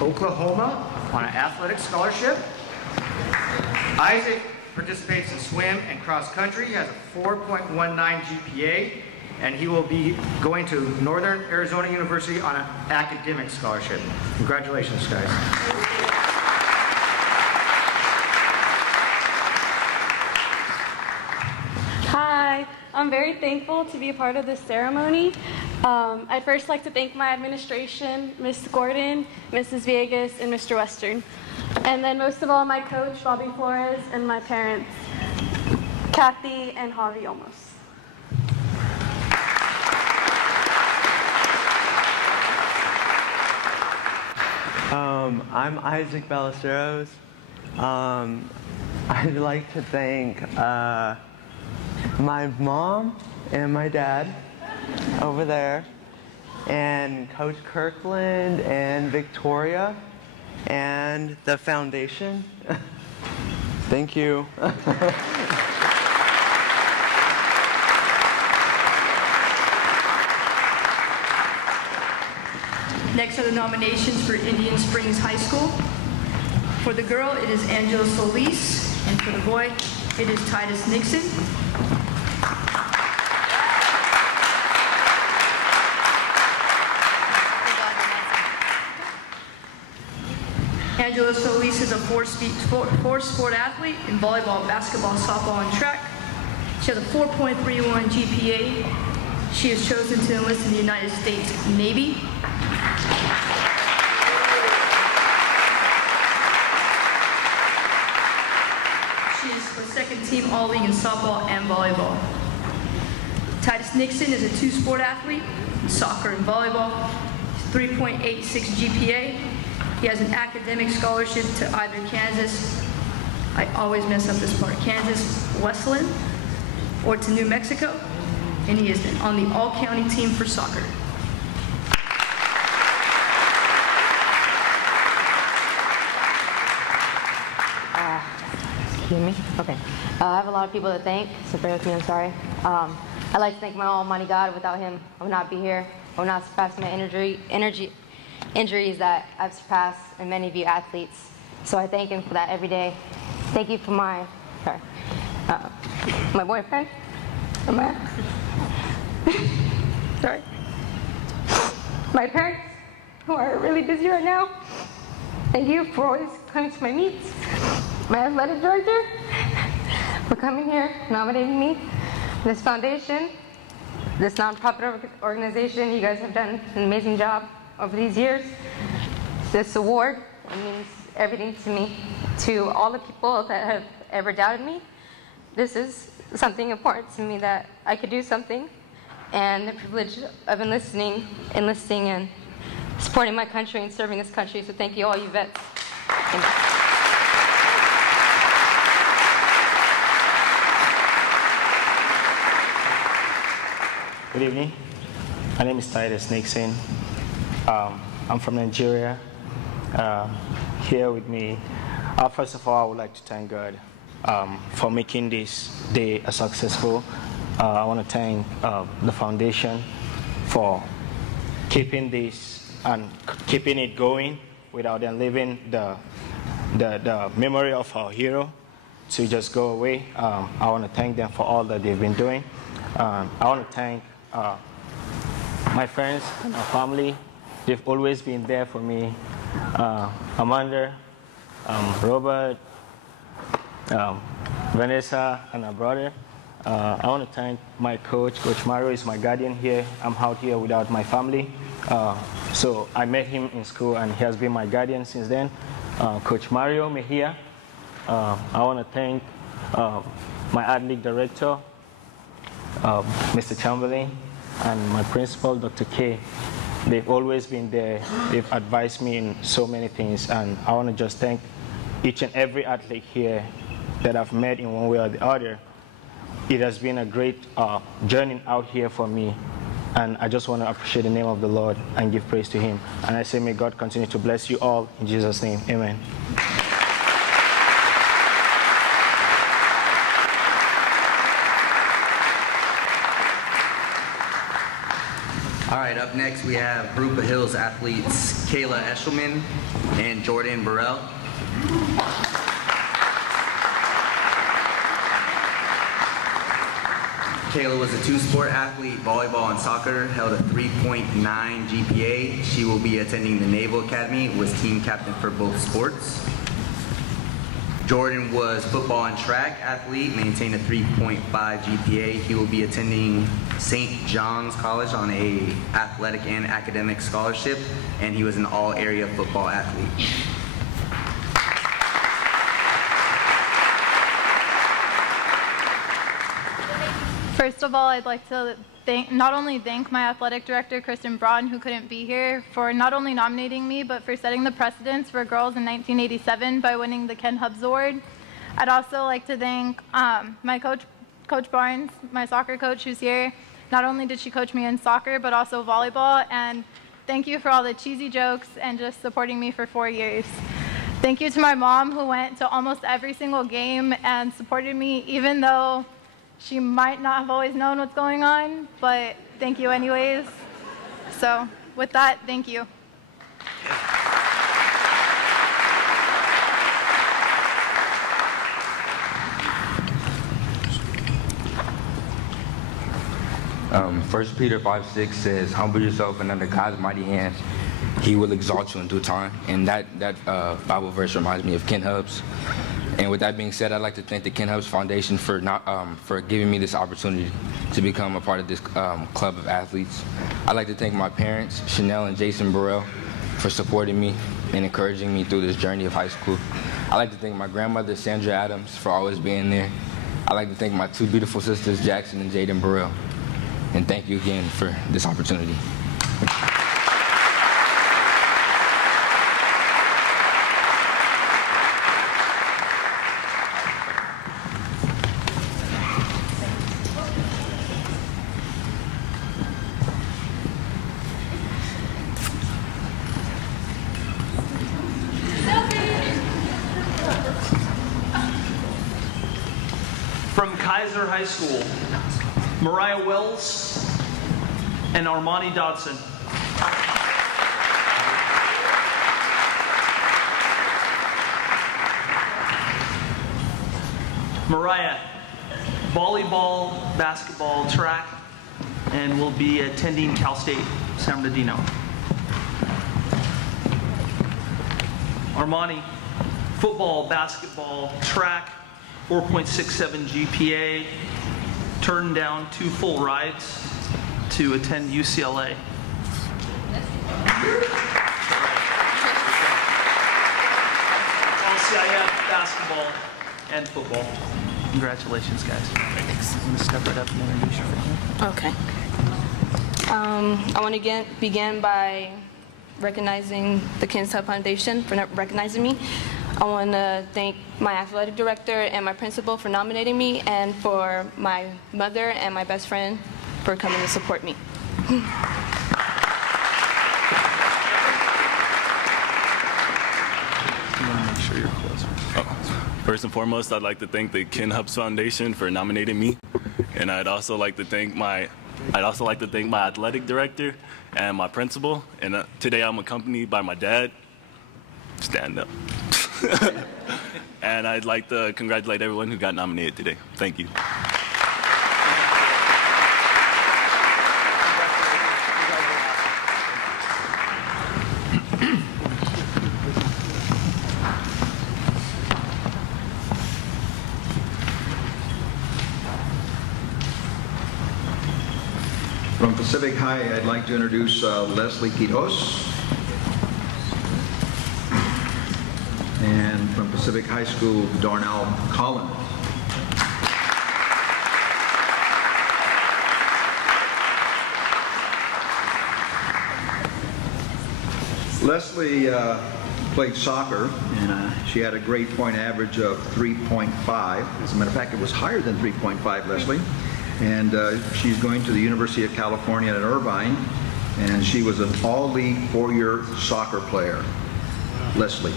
Oklahoma on an athletic scholarship. Isaac participates in swim and cross country. He has a 4.19 GPA, and he will be going to Northern Arizona University on an academic scholarship. Congratulations, guys. Hi, I'm very thankful to be a part of this ceremony. I'd first like to thank my administration, Ms. Gordon, Mrs. Villegas, and Mr. Western. And then most of all, my coach, Bobby Flores, and my parents, Kathy and Javi Olmos. I'm Isaac Ballesteros. I'd like to thank my mom and my dad over there, and Coach Kirkland and Victoria, and the foundation. Thank you. Next are the nominations for Indian Springs High School. For the girl, it is Angela Solis, and for the boy, it is Titus Nixon. Angela Solis is a four-sport athlete in volleyball, basketball, softball, and track. She has a 4.31 GPA. She is chosen to enlist in the United States Navy. She is for second team All-League in softball and volleyball. Titus Nixon is a two-sport athlete, soccer and volleyball. 3.86 GPA. He has an academic scholarship to either Kansas, I always mess up this part, Kansas Wesleyan, or to New Mexico, and he is on the all-county team for soccer. Excuse me? Okay. I have a lot of people to thank, so bear with me, I'm sorry. I'd like to thank my almighty God. Without him, I would not be here. I would not surpass my injuries that I've surpassed, and many of you athletes. So I thank him for that every day. Thank you for my boyfriend. Sorry. My parents, who are really busy right now. Thank you for always coming to my meets. My athletic director, for coming here, nominating me. This foundation, this nonprofit organization, you guys have done an amazing job over these years. This award, it means everything to me. To all the people that have ever doubted me, this is something important to me, that I could do something, and the privilege of enlisting and supporting my country and serving this country. So thank you, all you vets. Good evening. My name is Titus Nixon. I'm from Nigeria. Here with me, first of all, I would like to thank God for making this day successful. I want to thank the foundation for keeping this and keeping it going without them leaving the memory of our hero to just go away. I want to thank them for all that they've been doing. I want to thank my friends and my family. They've always been there for me. Amanda, Robert, Vanessa, and my brother. I want to thank my coach. Coach Mario is my guardian here. I'm out here without my family. So I met him in school, and he has been my guardian since then. Coach Mario Mejia. I want to thank my athletic director, Mr. Chamberlain, and my principal, Dr. K. They've always been there. They've advised me in so many things, and I want to just thank each and every athlete here that I've met in one way or the other. It has been a great journey out here for me, and I just want to appreciate the name of the Lord and give praise to him. And I say, may God continue to bless you all in Jesus' name. Amen. All right, up next we have Group of Hills athletes Kayla Eshelman and Jordan Burrell. Kayla was a two-sport athlete, volleyball and soccer, held a 3.9 GPA. She will be attending the Naval Academy, was team captain for both sports. Jordan was football and track athlete, maintained a 3.5 GPA. He will be attending St. John's College on a athletic and academic scholarship, and he was an all-area football athlete. First of all, I'd like to not only thank my athletic director, Kristen Braun, who couldn't be here, for not only nominating me, but for setting the precedence for girls in 1987 by winning the Ken HUBBS Award. I'd also like to thank my coach, Coach Barnes, my soccer coach who's here. Not only did she coach me in soccer, but also volleyball, and thank you for all the cheesy jokes and just supporting me for 4 years. Thank you to my mom, who went to almost every single game and supported me, even though she might not have always known what's going on, but thank you anyways. So with that, thank you. First Peter 5:6 says, humble yourself and under God's mighty hand, he will exalt you in due time. And that Bible verse reminds me of Ken HUBBS. And with that being said, I'd like to thank the Ken HUBBS Foundation for giving me this opportunity to become a part of this club of athletes. I'd like to thank my parents, Chanel and Jason Burrell, for supporting me and encouraging me through this journey of high school. I'd like to thank my grandmother, Sandra Adams, for always being there. I'd like to thank my two beautiful sisters, Jackson and Jaden Burrell. And thank you again for this opportunity. High School, Mariah Wells and Armani Dodson. Mariah, volleyball, basketball, track, and will be attending Cal State San Bernardino. Armani, football, basketball, track, 4.67 GPA, turned down 2 full rides to attend UCLA. All CIF, basketball, and football. Congratulations, guys. Thanks. I'm going to step right up and introduce you. Okay. I want to begin by recognizing the Ken HUBBS Foundation for recognizing me. I want to thank my athletic director and my principal for nominating me, and for my mother and my best friend for coming to support me. First and foremost, I'd like to thank the Ken HUBBS Foundation for nominating me, and I'd also like to thank my athletic director and my principal. And today I'm accompanied by my dad. Stand up. And I'd like to congratulate everyone who got nominated today. Thank you. From Pacific High, I'd like to introduce Leslie Quiros. And from Pacific High School, Darnell Collins. Leslie played soccer, and she had a grade point average of 3.5. As a matter of fact, it was higher than 3.5, Leslie. And she's going to the University of California at Irvine, and she was an all-league 4-year soccer player. Leslie.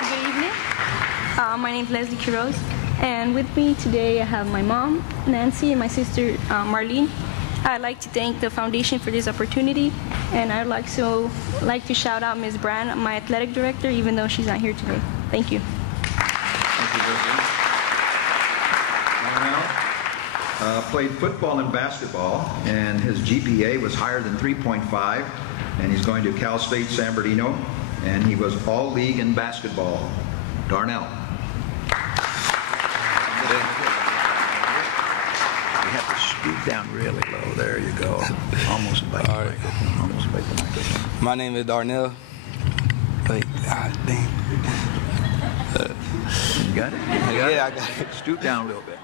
Good evening. My name is Leslie Quiros, and with me today I have my mom, Nancy, and my sister, Marlene. I'd like to thank the foundation for this opportunity, and I'd like to shout out Ms. Brand, my athletic director, even though she's not here today. Thank you. Played football and basketball, and his GPA was higher than 3.5, and he's going to Cal State San Bernardino, and he was all league in basketball. Darnell. You have to scoot down really low. There you go. Almost bite the microphone. Almost bite the microphone. My name is Darnell. Wait, God dang. You got it? Yeah, I got it. Scoot down a little bit.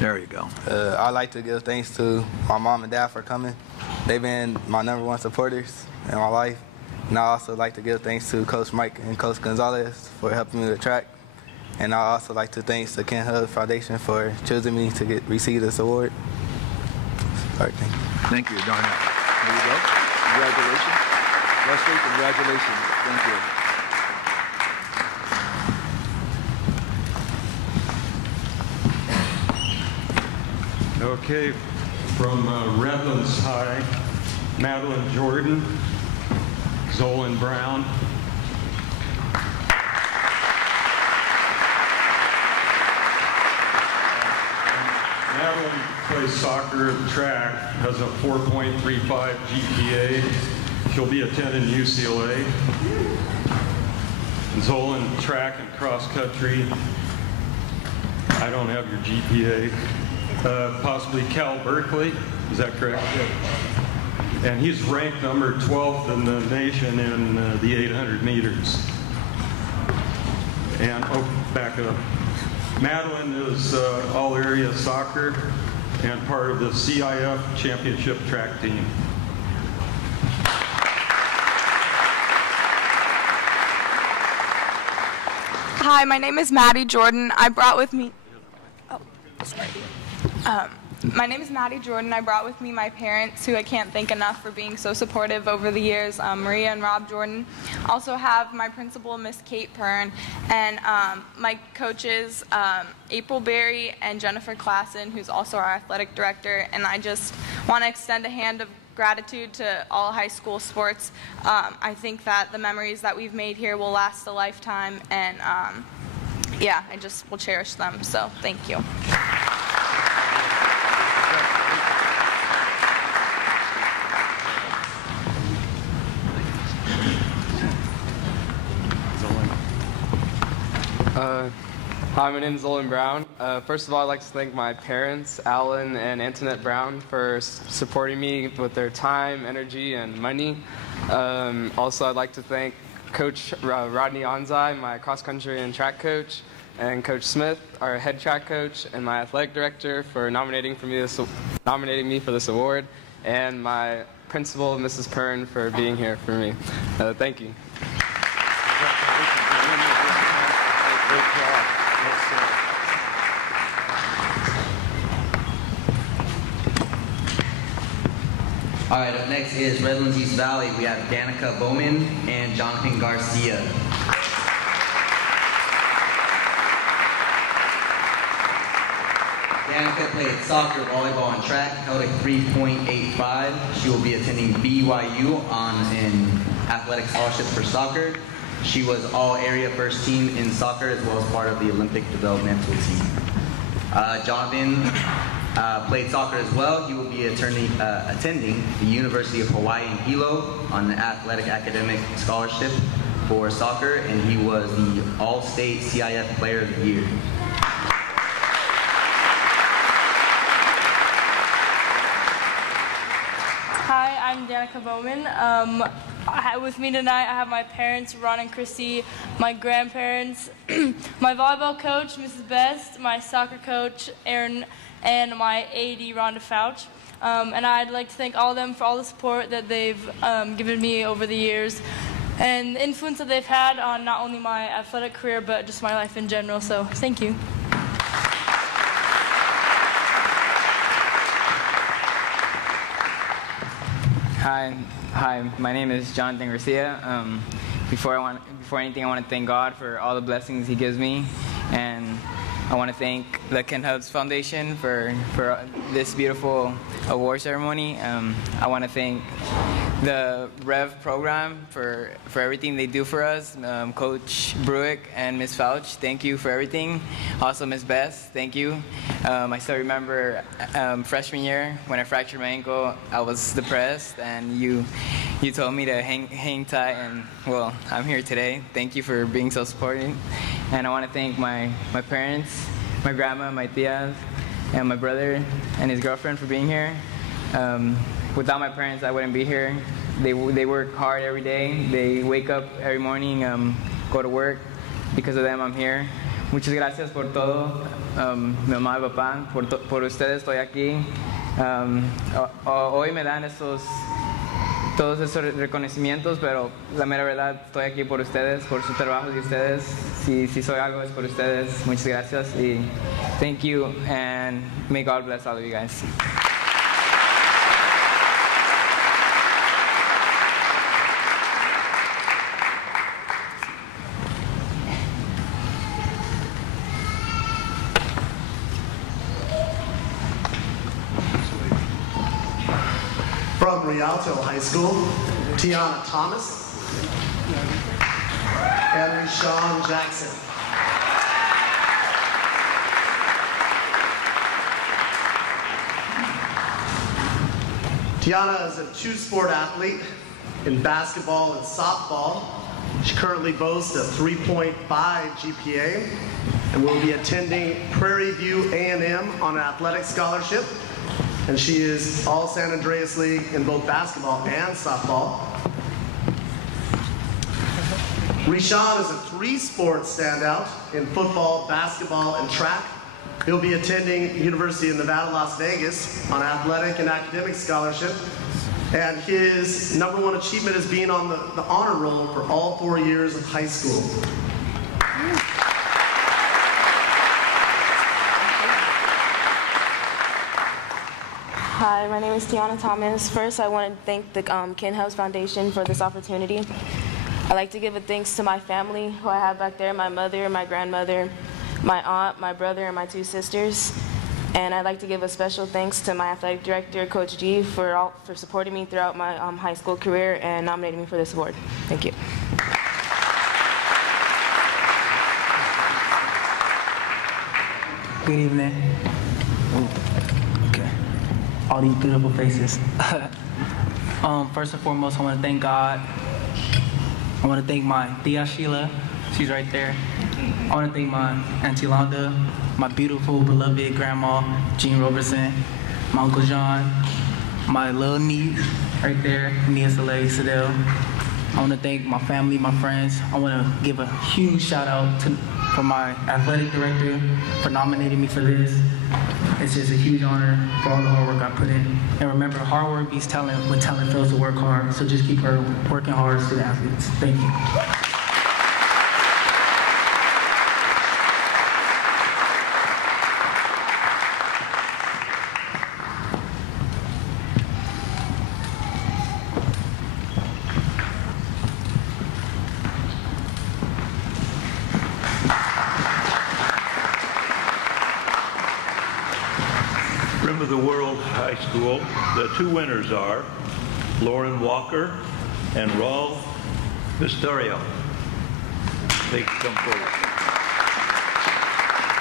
There you go. I'd like to give thanks to my mom and dad for coming. They've been my #1 supporters in my life. And I also like to give thanks to Coach Mike and Coach Gonzalez for helping me with track. And I also like to thank the Ken HUBBS Foundation for choosing me to receive this award. All right, thank you. Thank you, Darnell. There you go. Congratulations. Leslie, congratulations. Thank you. Okay, from Redlands High, Madeline Jordan, Zolan Brown. Madeline plays soccer and track, has a 4.35 GPA. She'll be attending UCLA. Zolan, track and cross country. I don't have your GPA. Possibly Cal Berkeley, is that correct? And he's ranked number 12th in the nation in the 800 meters. And, back up. Madeline is all-area soccer and part of the CIF championship track team. Hi, my name is Maddie Jordan. I brought with me, my name is Maddie Jordan. I brought with me my parents, who I can't thank enough for being so supportive over the years, Maria and Rob Jordan. Also have my principal, Miss Kate Pern, and my coaches, April Berry and Jennifer Klassen, who's also our athletic director. And I just want to extend a hand of gratitude to all high school sports. I think that the memories that we've made here will last a lifetime, and yeah, I just will cherish them. So thank you. Hi, my name is Zolan Brown. First of all, I'd like to thank my parents, Alan and Antoinette Brown, for supporting me with their time, energy, and money. Also, I'd like to thank Coach Rodney Onzai, my cross-country and track coach, and Coach Smith, our head track coach, and my athletic director for nominating me for this award, and my principal, Mrs. Pern, for being here for me. Thank you. All right, up next is Redlands East Valley. We have Danica Bowman and Jonathan Garcia. Danica played soccer, volleyball, and track, held a 3.85. She will be attending BYU on an athletic scholarship for soccer. She was all-area first team in soccer as well as part of the Olympic developmental team. Jonathan played soccer as well. He will be attending the University of Hawaii in Hilo on an athletic academic scholarship for soccer, and he was the All-State CIF Player of the Year. Hi, I'm Danica Bowman. With me tonight, I have my parents, Ron and Chrissy, my grandparents, my volleyball coach, Mrs. Best, my soccer coach, Aaron, and my AD, Rhonda Fouch. And I'd like to thank all of them for all the support that they've given me over the years and the influence that they've had on not only my athletic career, but just my life in general. So thank you. Hi, my name is Jonathan Garcia. Before anything, I want to thank God for all the blessings He gives me, and I want to thank the Ken HUBBS Foundation for this beautiful award ceremony. I want to thank the Rev program for everything they do for us. Coach Bruick and Ms. Fouch, thank you for everything. Also, Ms. Best, thank you. I still remember freshman year when I fractured my ankle. I was depressed, and you told me to hang tight, and well, I'm here today. Thank you for being so supporting. And I want to thank my parents, my grandma, my tias, and my brother and his girlfriend for being here. Without my parents, I wouldn't be here. They work hard every day. They wake up every morning, go to work. Because of them, I'm here. Muchas gracias por todo, mi mamá y papá. Por ustedes estoy aquí. Hoy me dan todos esos reconocimientos, pero la mera verdad, estoy aquí por ustedes, por su trabajo de ustedes. Si soy algo es por ustedes. Muchas gracias y thank you, and may God bless all of you guys. From Rialto High School, Tiana Thomas and Rashawn Jackson. Tiana is a two-sport athlete in basketball and softball. She currently boasts a 3.5 GPA and will be attending Prairie View A&M on an athletic scholarship. And she is all San Andreas League in both basketball and softball. Rishan is a three-sport standout in football, basketball, and track. He'll be attending University of Nevada, Las Vegas on athletic and academic scholarship. And his #1 achievement is being on the honor roll for all 4 years of high school. Hi, my name is Tiana Thomas. First, I want to thank the Ken HUBBS Foundation for this opportunity. I'd like to give a thanks to my family who I have back there, my mother, my grandmother, my aunt, my brother, and my 2 sisters. And I'd like to give a special thanks to my athletic director, Coach G, for supporting me throughout my high school career and nominating me for this award. Thank you. Good evening. Okay. All these beautiful faces. First and foremost, I want to thank God. I want to thank my Tia Sheila. She's right there. I want to thank my Auntie Londa, my beautiful, beloved grandma, Jean Robertson, my Uncle John, my little niece right there, Nia Soleil Sedell. I want to thank my family, my friends. I want to give a huge shout out for my athletic director for nominating me for this. It's just a huge honor for all the hard work I put in. And remember, hard work beats talent when talent fails to work hard. So just keep her working hard, student athletes. Thank you. Rim of the World High School. The 2 winners are Lauren Walker and Raul Vistorio. They can come forward.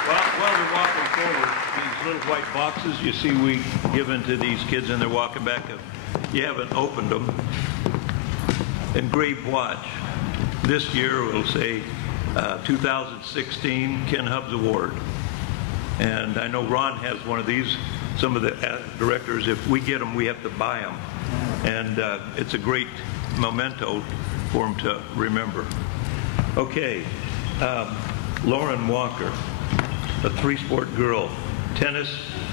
While they're walking forward, these little white boxes you see we give into these kids and they're walking back. If you haven't opened them, engraved watch. This year we'll say 2016 Ken HUBBS Award. And I know Ron has one of these. Some of the directors, if we get them, we have to buy them. And it's a great memento for them to remember. Okay, Lauren Walker, a 3-sport girl, tennis,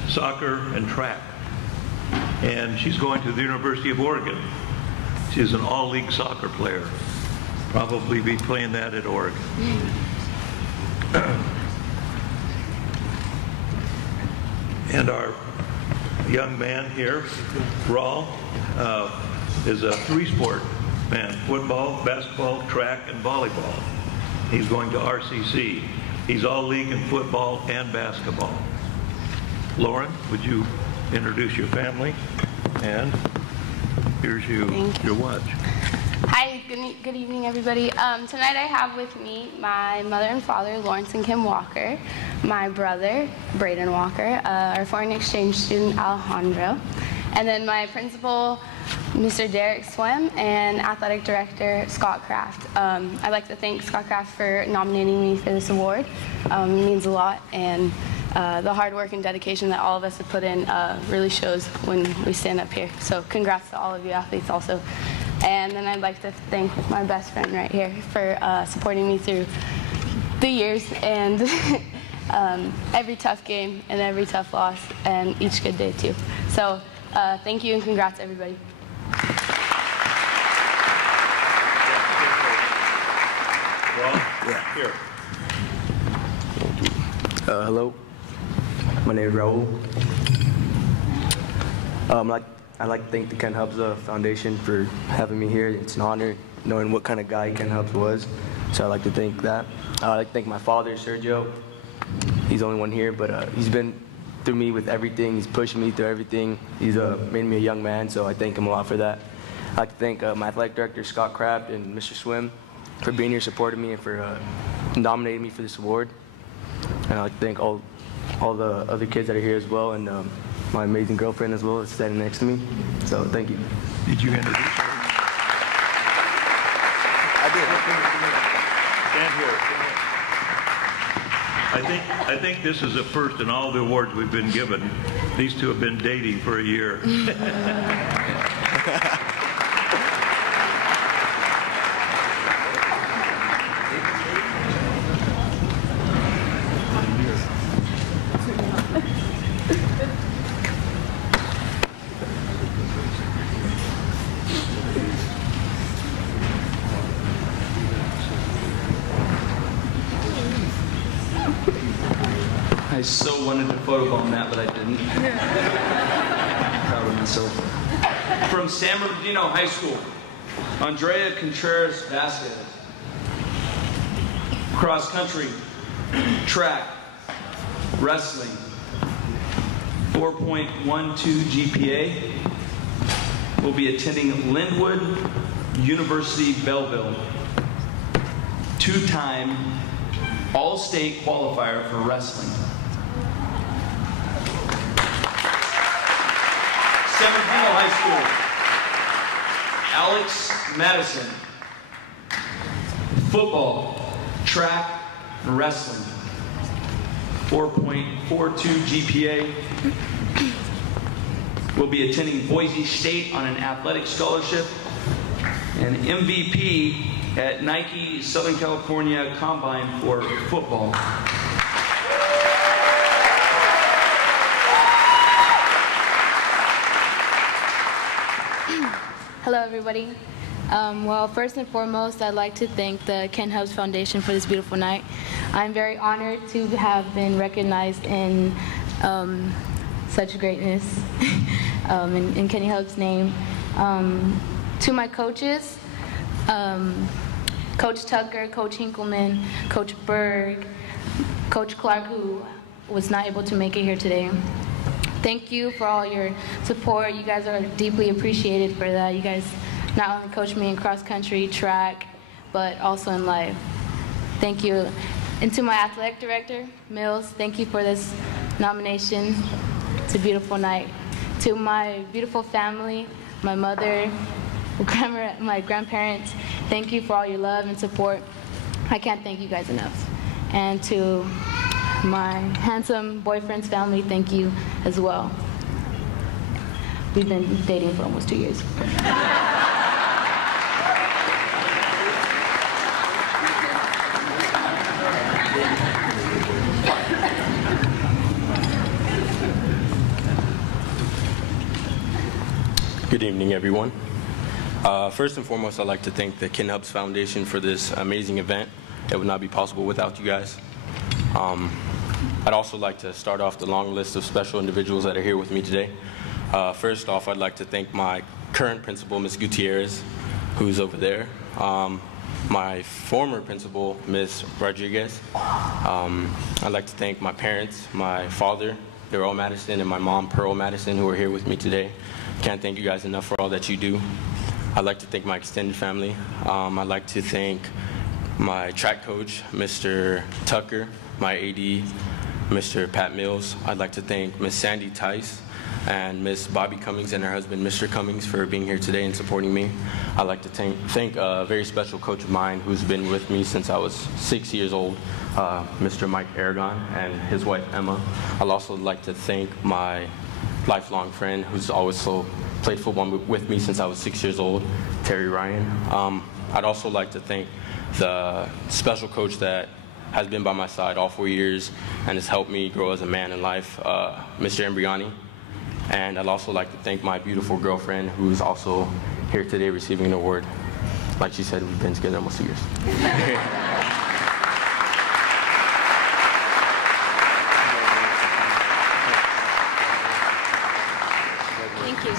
soccer, and track. And she's going to the University of Oregon. She's an all-league soccer player. Probably be playing that at Oregon. And our young man here, Raul, is a 3-sport man, football, basketball, track, and volleyball. He's going to RCC. He's all league in football and basketball. Lauren, would you introduce your family? And here's your watch. Hi, good evening, everybody. Tonight I have with me my mother and father, Lawrence and Kim Walker, my brother, Braden Walker, our foreign exchange student, Alejandro, and then my principal, Mr. Derek Swem, and athletic director, Scott Kraft. I'd like to thank Scott Kraft for nominating me for this award. It means a lot, and the hard work and dedication that all of us have put in really shows when we stand up here. So congrats to all of you athletes also. And then I'd like to thank my best friend right here for supporting me through the years and every tough game and every tough loss and each good day too. So thank you and congrats everybody. Well, here. Hello, my name is Raul. I'd like to thank the Ken HUBBS Foundation for having me here. It's an honor knowing what kind of guy Ken HUBBS was, so I'd like to thank that. I'd like to thank my father, Sergio. He's the only one here, but he's been through me with everything. He's pushing me through everything. He's made me a young man, so I thank him a lot for that. I'd like to thank my athletic director, Scott Kraft, and Mr. Swim for being here, supporting me, and for nominating me for this award. And I'd like to thank all the other kids that are here as well, and my amazing girlfriend as well is standing next to me. So thank you. Did you introduce her? Stand here. I think this is a first in all the awards we've been given. These two have been dating for a year. I so wanted to photobomb that, but I didn't. Proud of myself. From San Bernardino High School, Andrea Contreras Vasquez. Cross country, track, wrestling, 4.12 GPA. Will be attending Linwood University Belleville. Two-time all-state qualifier for wrestling. San Bernardino High School, Alex Mattison. Football, track, and wrestling. 4.42 GPA. Will be attending Boise State on an athletic scholarship. And MVP at Nike Southern California Combine for football. Hello, everybody. Well, first and foremost, I'd like to thank the Ken HUBBS Foundation for this beautiful night. I'm very honored to have been recognized in such greatness in Kenny HUBBS' name. To my coaches, Coach Tucker, Coach Hinkleman, Coach Berg, Coach Clark, who was not able to make it here today. Thank you for all your support. You guys are deeply appreciated for that. You guys not only coached me in cross country, track, but also in life. Thank you. And to my athletic director, Mills, thank you for this nomination. It's a beautiful night. To my beautiful family, my mother, my grandparents, thank you for all your love and support. I can't thank you guys enough. And to my handsome boyfriend's family, thank you as well. We've been dating for almost 2 years. Good evening, everyone. First and foremost, I'd like to thank the Ken HUBBS Foundation for this amazing event. It would not be possible without you guys. I'd also like to start off the long list of special individuals that are here with me today. First off, I'd like to thank my current principal, Ms. Gutierrez, who's over there. My former principal, Ms. Rodriguez. I'd like to thank my parents, my father, Darrell Mattison, and my mom, Pearl Mattison, who are here with me today. Can't thank you guys enough for all that you do. I'd like to thank my extended family. I'd like to thank my track coach, Mr. Tucker, my AD, Mr. Pat Mills. I'd like to thank Miss Sandy Tice and Miss Bobby Cummings and her husband, Mr. Cummings, for being here today and supporting me. I'd like to thank a very special coach of mine who's been with me since I was 6 years old, Mr. Mike Aragon, and his wife, Emma. I'd also like to thank my lifelong friend who's also played football with me since I was 6 years old, Terry Ryan. I'd also like to thank the special coach that has been by my side all 4 years and has helped me grow as a man in life, Mr. Embriani. And I'd also like to thank my beautiful girlfriend who's also here today receiving an award. Like she said, we've been together almost 2 years. Thank you.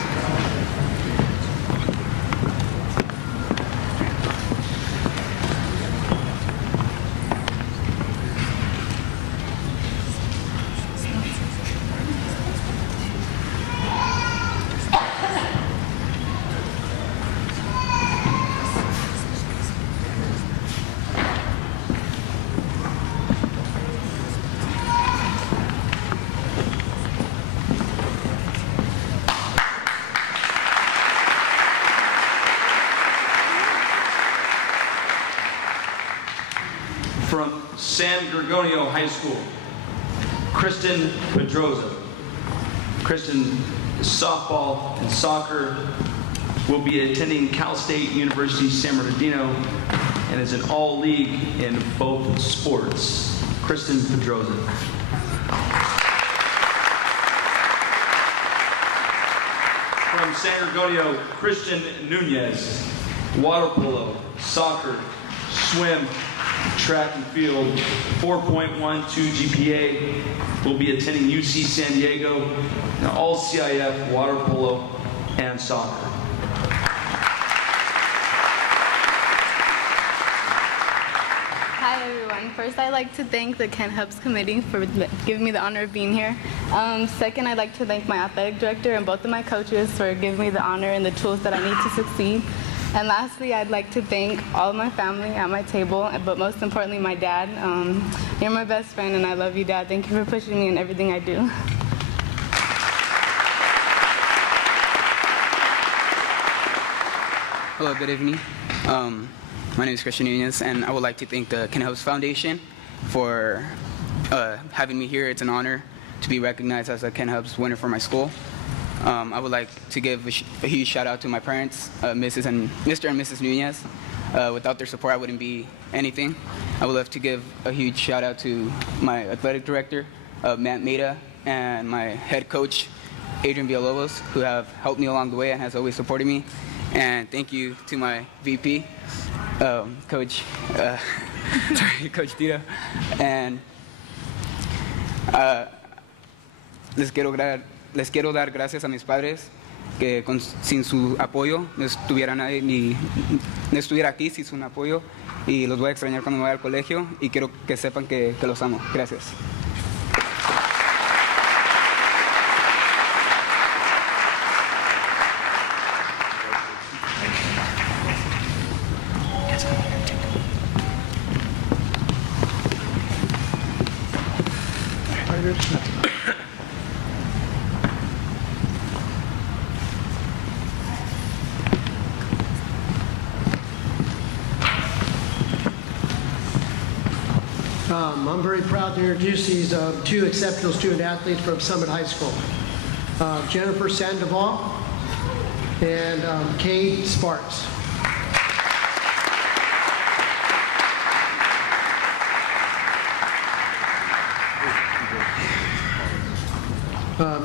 San Bernardino High School, Kristen Pedroza. Kristen softball and soccer, will be attending Cal State University San Bernardino and is an all-league in both sports. Kristen Pedroza. From San Bernardino, Christian Nunez, water polo, soccer, swim, track and field, 4.12 GPA, will be attending UC San Diego, and all CIF, water polo, and soccer. Hi everyone. First, I'd like to thank the Kent HUBBS committee for giving me the honor of being here. Second, I'd like to thank my athletic director and both of my coaches for giving me the honor and the tools that I need to succeed. And lastly, I'd like to thank all of my family at my table, but most importantly, my dad. You're my best friend, and I love you, Dad. Thank you for pushing me in everything I do. Hello, good evening. My name is Christian Nunez, and I would like to thank the Kent HUBBS Foundation for having me here. It's an honor to be recognized as a Kent HUBBS winner for my school. I would like to give a huge shout out to my parents, Mr. and Mrs. Nunez. Without their support, I wouldn't be anything. I would love to give a huge shout out to my athletic director, Matt Maida, and my head coach, Adrian Villalobos, who have helped me along the way and has always supported me. And thank you to my VP, Coach Tito. And les quiero dar gracias a mis padres, que sin su apoyo no estuviera aquí sin su apoyo, y los voy a extrañar cuando me vaya al colegio, y quiero que sepan que los amo. Gracias. I'm very proud to introduce these two exceptional student athletes from Summit High School. Jennifer Sandoval and Kate Sparks.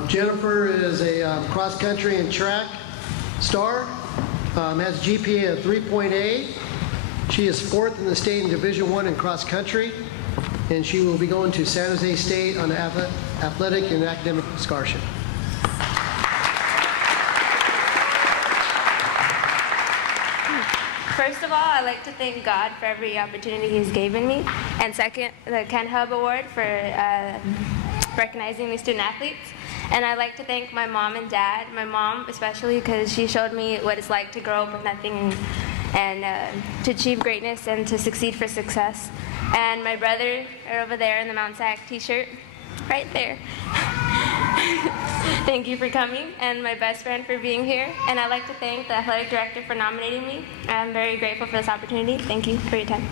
Jennifer is a cross-country and track star, has a GPA of 3.8. She is 4th in the state in Division I in cross-country, and she will be going to San Jose State on an athletic and academic scholarship. First of all, I'd like to thank God for every opportunity He's given me. And second, the Kent HUBBS Award for recognizing these student athletes. And I'd like to thank my mom and dad, my mom especially, because she showed me what it's like to grow up with nothing and to achieve greatness and to succeed for success. And my brother are over there in the Mount Sac t-shirt, right there. Thank you for coming, and my best friend for being here. And I'd like to thank the athletic director for nominating me. I'm very grateful for this opportunity. Thank you for your time.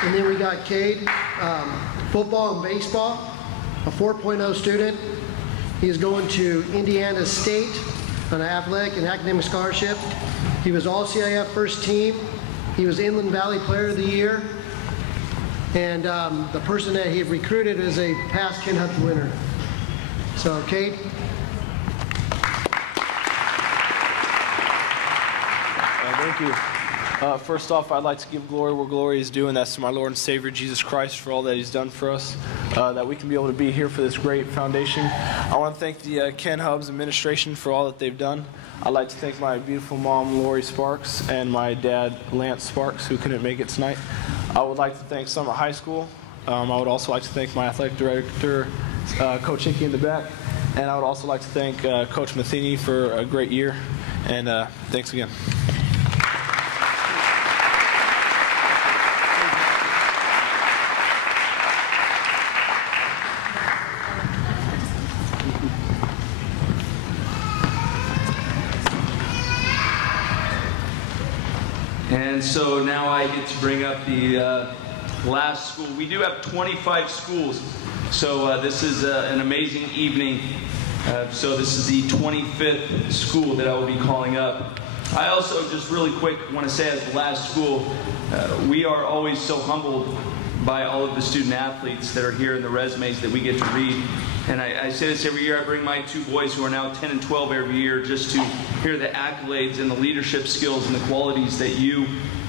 And then we got Cade, football and baseball, a 4.0 student. He is going to Indiana State on an athletic and academic scholarship. He was all CIF first team. He was Inland Valley Player of the Year. And the person that he recruited is a past Kent HUBBS winner. So, Cade. Thank you. First off, I'd like to give glory where glory is due, and that's to my Lord and Savior Jesus Christ for all that He's done for us, that we can be able to be here for this great foundation. I want to thank the Kent HUBBS administration for all that they've done. I'd like to thank my beautiful mom, Lori Sparks, and my dad, Lance Sparks, who couldn't make it tonight. I would like to thank Summit High School. I would also like to thank my athletic director, Coach Hickey in the back, and I would also like to thank Coach Matheny for a great year, and thanks again. so now I get to bring up the last school. We do have 25 schools, so this is an amazing evening. So this is the 25th school that I will be calling up. I also, just really quick, want to say as the last school, we are always so humbled by all of the student athletes that are here and the resumes that we get to read. And I say this every year. I bring my two boys who are now 10 and 12 every year just to hear the accolades and the leadership skills and the qualities that you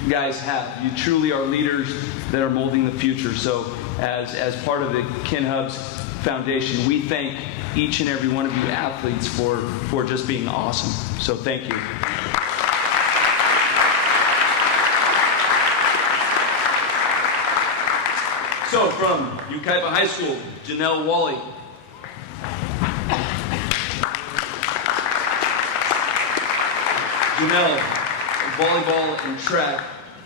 guys have. You truly are leaders that are molding the future. So as part of the Ken HUBBS Foundation, we thank each and every one of you athletes for just being awesome. So thank you. So from Yucaipa High School, Janelle Wally. Janelle, volleyball and track,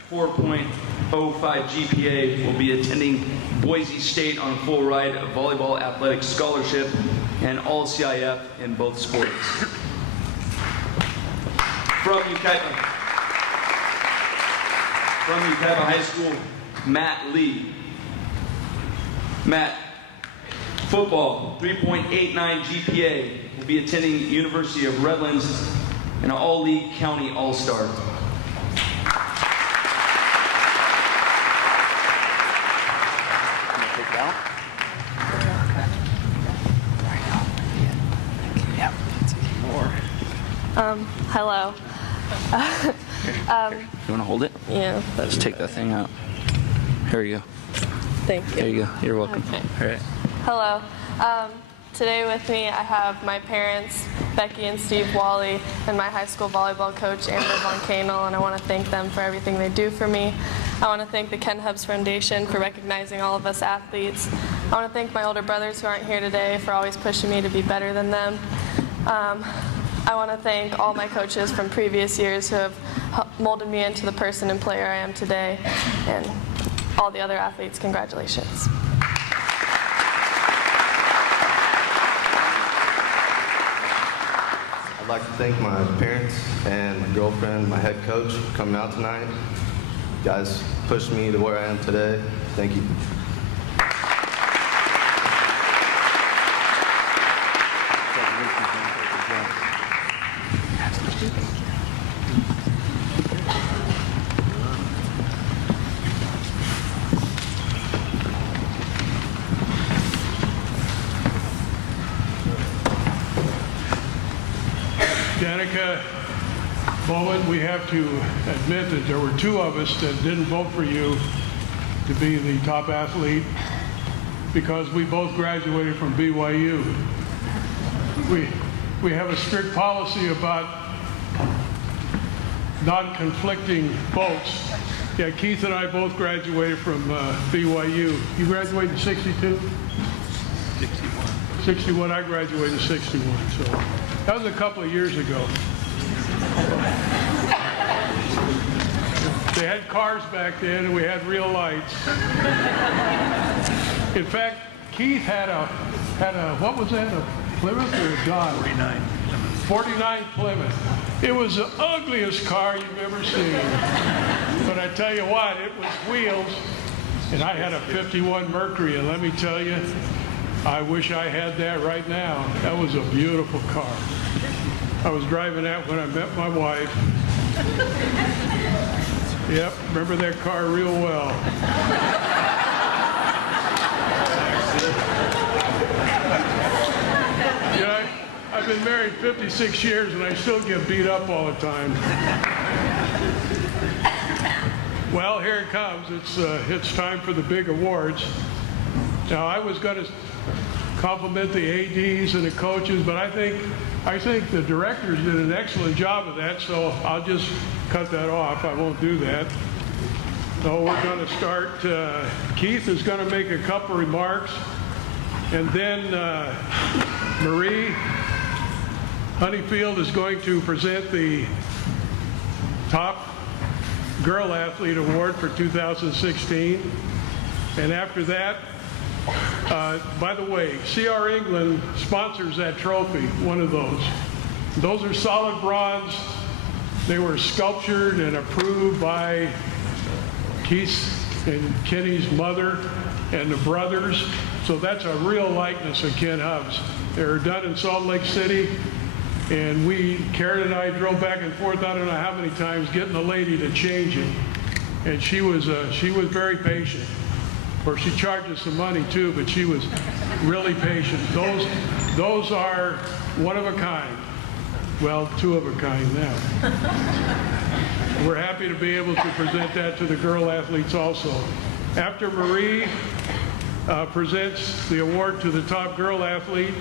4.05 GPA, will be attending Boise State on a full ride of volleyball athletic scholarship and all CIF in both sports. From Yucaipa High School, Matt Lee. Matt, football, 3.89 GPA, will be attending University of Redlands and an all-league county all-star. Hello. You want to hold it? Yeah. Let's take that thing out. Here you go. Thank you. There you go. You're welcome. Okay. All right. Hello. Today with me I have my parents, Becky and Steve Wally, and my high school volleyball coach, Amber Von Kanel, and I want to thank them for everything they do for me. I want to thank the Ken HUBBS Foundation for recognizing all of us athletes. I want to thank my older brothers who aren't here today for always pushing me to be better than them. I want to thank all my coaches from previous years who have molded me into the person and player I am today, and all the other athletes, congratulations. I'd like to thank my parents and my girlfriend, my head coach for coming out tonight. You guys pushed me to where I am today. Thank you. Danica Bowman, we have to admit that there were two of us that didn't vote for you to be the top athlete because we both graduated from BYU. We have a strict policy about non-conflicting votes. Yeah, Keith and I both graduated from BYU. You graduated in 62? 61. 61, I graduated in 61, so that was a couple of years ago. They had cars back then and we had real lights. In fact, Keith had a what was that, a Plymouth or a Dodge? 49 Plymouth. It was the ugliest car you've ever seen. But I tell you what, it was wheels, and I had a 51 Mercury, and let me tell you, I wish I had that right now. That was a beautiful car. I was driving that when I met my wife. Yep, remember that car real well. Yeah, I've been married 56 years and I still get beat up all the time. Well, here it comes. It's time for the big awards. Now, I was going to compliment the ADs and the coaches, but I think the directors did an excellent job of that, so I'll just cut that off. I won't do that. So we're going to start. Keith is going to make a couple remarks, and then Marie Honeyfield is going to present the top girl athlete award for 2016. And after that, by the way, CR England sponsors that trophy, one of those. Those are solid bronze They were sculptured and approved by Keith and Kenny's mother and the brothers. So that's a real likeness of Ken HUBBS. They were done in Salt Lake City, and Karen and I drove back and forth, I don't know how many times, getting the lady to change it. And she was very patient. Of course, she charged us some money too, but she was really patient. Those are one of a kind. Well, two of a kind now. We're happy to be able to present that to the girl athletes also. After Marie presents the award to the top girl athlete,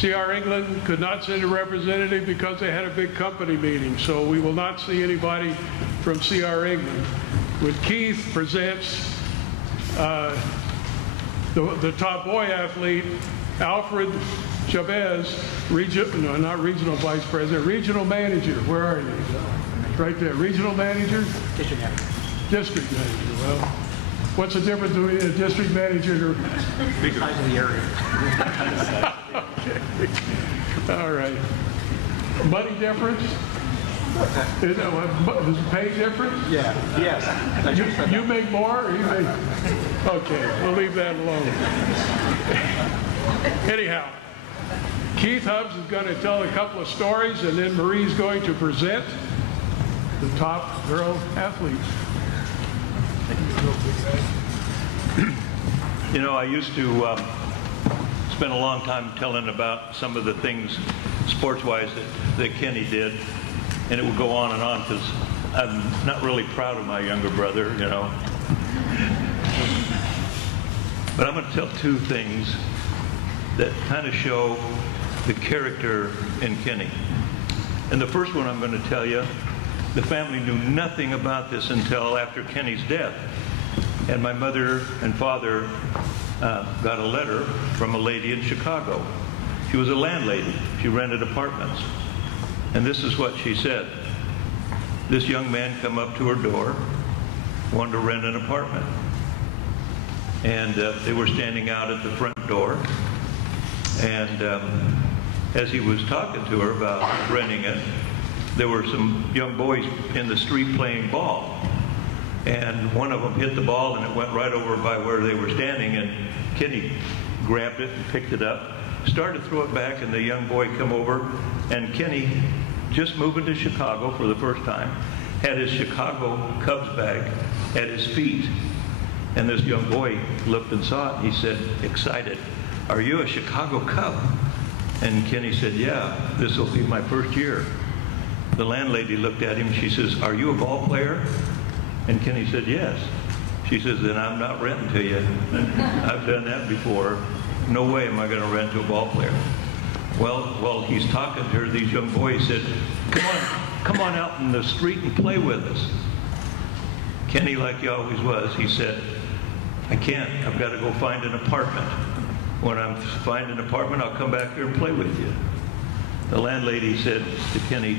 CR England could not send a representative because they had a big company meeting, so we will not see anybody from CR England. When Keith presents the top boy athlete, Alfred Chavez, not regional vice president, regional manager. Where are you? Right there. Regional manager? District manager. District manager. Well, what's the difference between a district manager and size of the area? Okay. All right. Money difference? Is the pay difference? Yeah. Yes. You make more or you make... Okay, we'll leave that alone. Anyhow, Keith HUBBS is going to tell a couple of stories, and then Marie's going to present the top girl athlete. You know, I used to spend a long time telling about some of the things sports-wise that Kenny did, and it would go on and on because I'm not really proud of my younger brother, you know. But I'm going to tell two things that kind of show the character in Kenny. And the first one I'm going to tell you, the family knew nothing about this until after Kenny's death. And my mother and father got a letter from a lady in Chicago. She was a landlady. She rented apartments. And this is what she said. This young man come up to her door, wanted to rent an apartment. And they were standing out at the front door. And as he was talking to her about renting it, there were some young boys in the street playing ball. And one of them hit the ball and it went right over by where they were standing, and Kenny grabbed it and picked it up, started to throw it back, and the young boy come over, and Kenny, just moving to Chicago for the first time, had his Chicago Cubs bag at his feet. And this young boy looked and saw it, and he said, excited, "Are you a Chicago Cub?" And Kenny said, "Yeah, this will be my first year." The landlady looked at him, she says, "Are you a ball player?" And Kenny said, "Yes." She says, "Then I'm not renting to you. I've done that before. No way am I going to rent to a ball player." Well, while he's talking to her, these young boys said, come on out in the street and play with us." Kenny, like he always was, he said, "I can't. I've got to go find an apartment. When I find an apartment, I'll come back here and play with you." The landlady said to Kenny,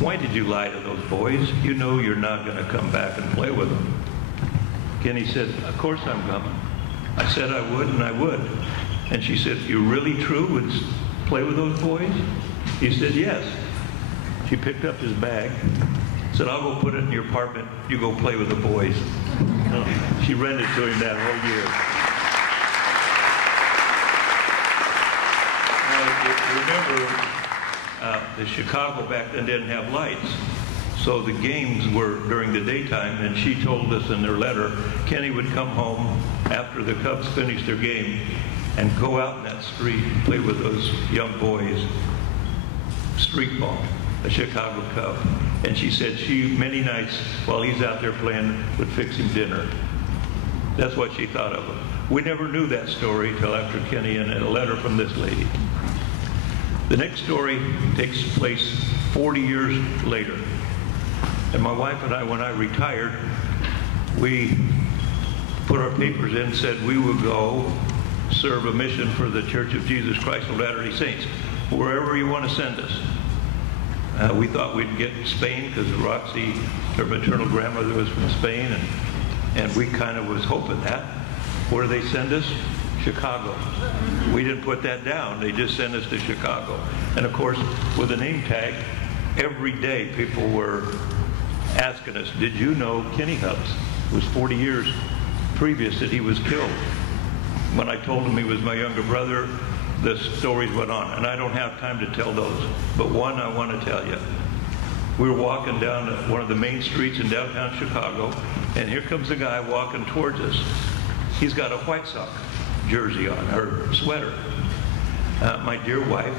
"Why did you lie to those boys? You know you're not going to come back and play with them." Kenny said, "Of course I'm coming. I said I would, and I would." And she said, "You really true would play with those boys?" He said, "Yes." She picked up his bag, said, "I'll go put it in your apartment. You go play with the boys." She rented to him that whole year. Now, remember, the Chicago back then didn't have lights. So the games were during the daytime, and she told us in their letter, Kenny would come home after the Cubs finished their game and go out in that street and play with those young boys, street ball, a Chicago Cub. And she said she, many nights while he's out there playing, would fix him dinner. That's what she thought of him. We never knew that story till after Kenny and a letter from this lady. The next story takes place 40 years later. And my wife and I, when I retired, we put our papers in and said we would go serve a mission for the Church of Jesus Christ of Latter-day Saints, wherever you want to send us. We thought we'd get Spain because Roxy, her maternal grandmother, was from Spain, and we kind of was hoping that. Where do they send us? Chicago. We didn't put that down. They just sent us to Chicago. And of course, with a name tag, every day people were asking us, did you know Kenny Hubbs? It was 40 years previous that he was killed. When I told him he was my younger brother, the stories went on, and I don't have time to tell those, but one I want to tell you. We were walking down one of the main streets in downtown Chicago, and here comes a guy walking towards us. He's got a White Sox jersey on, or sweater. My dear wife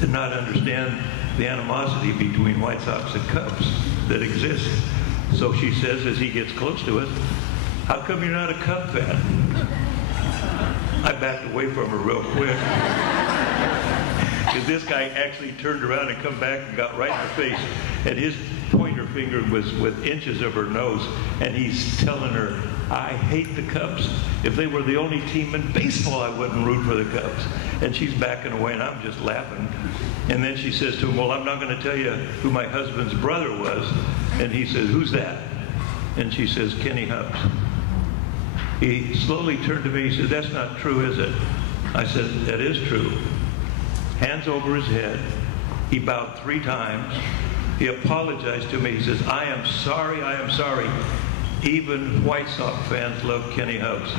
did not understand the animosity between White Sox and Cubs that exists. So she says, as he gets close to us, how come you're not a Cub fan? I backed away from her real quick. Because this guy actually turned around and come back and got right in her face. And his pointer finger was with inches of her nose. And he's telling her, I hate the Cubs. If they were the only team in baseball, I wouldn't root for the Cubs. And she's backing away, and I'm just laughing. And then she says to him, well, I'm not going to tell you who my husband's brother was. And he says, who's that? And she says, Kenny Hubbs. He slowly turned to me, he said, that's not true, is it? I said, that is true. Hands over his head. He bowed 3 times. He apologized to me. He says, I am sorry, I am sorry. Even White Sox fans love Kenny Hubbs.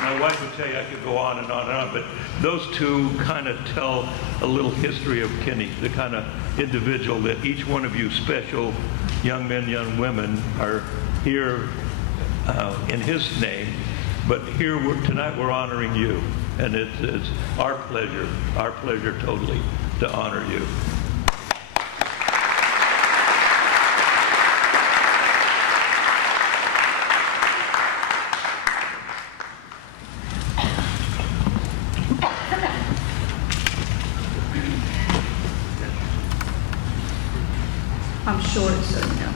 My wife would tell you I could go on and on and on, but those two kind of tell a little history of Kenny, the kind of individual that each one of you special young men, young women are here in his name, but here tonight we're honoring you, and it's our pleasure totally to honor you. I'm short, so you know.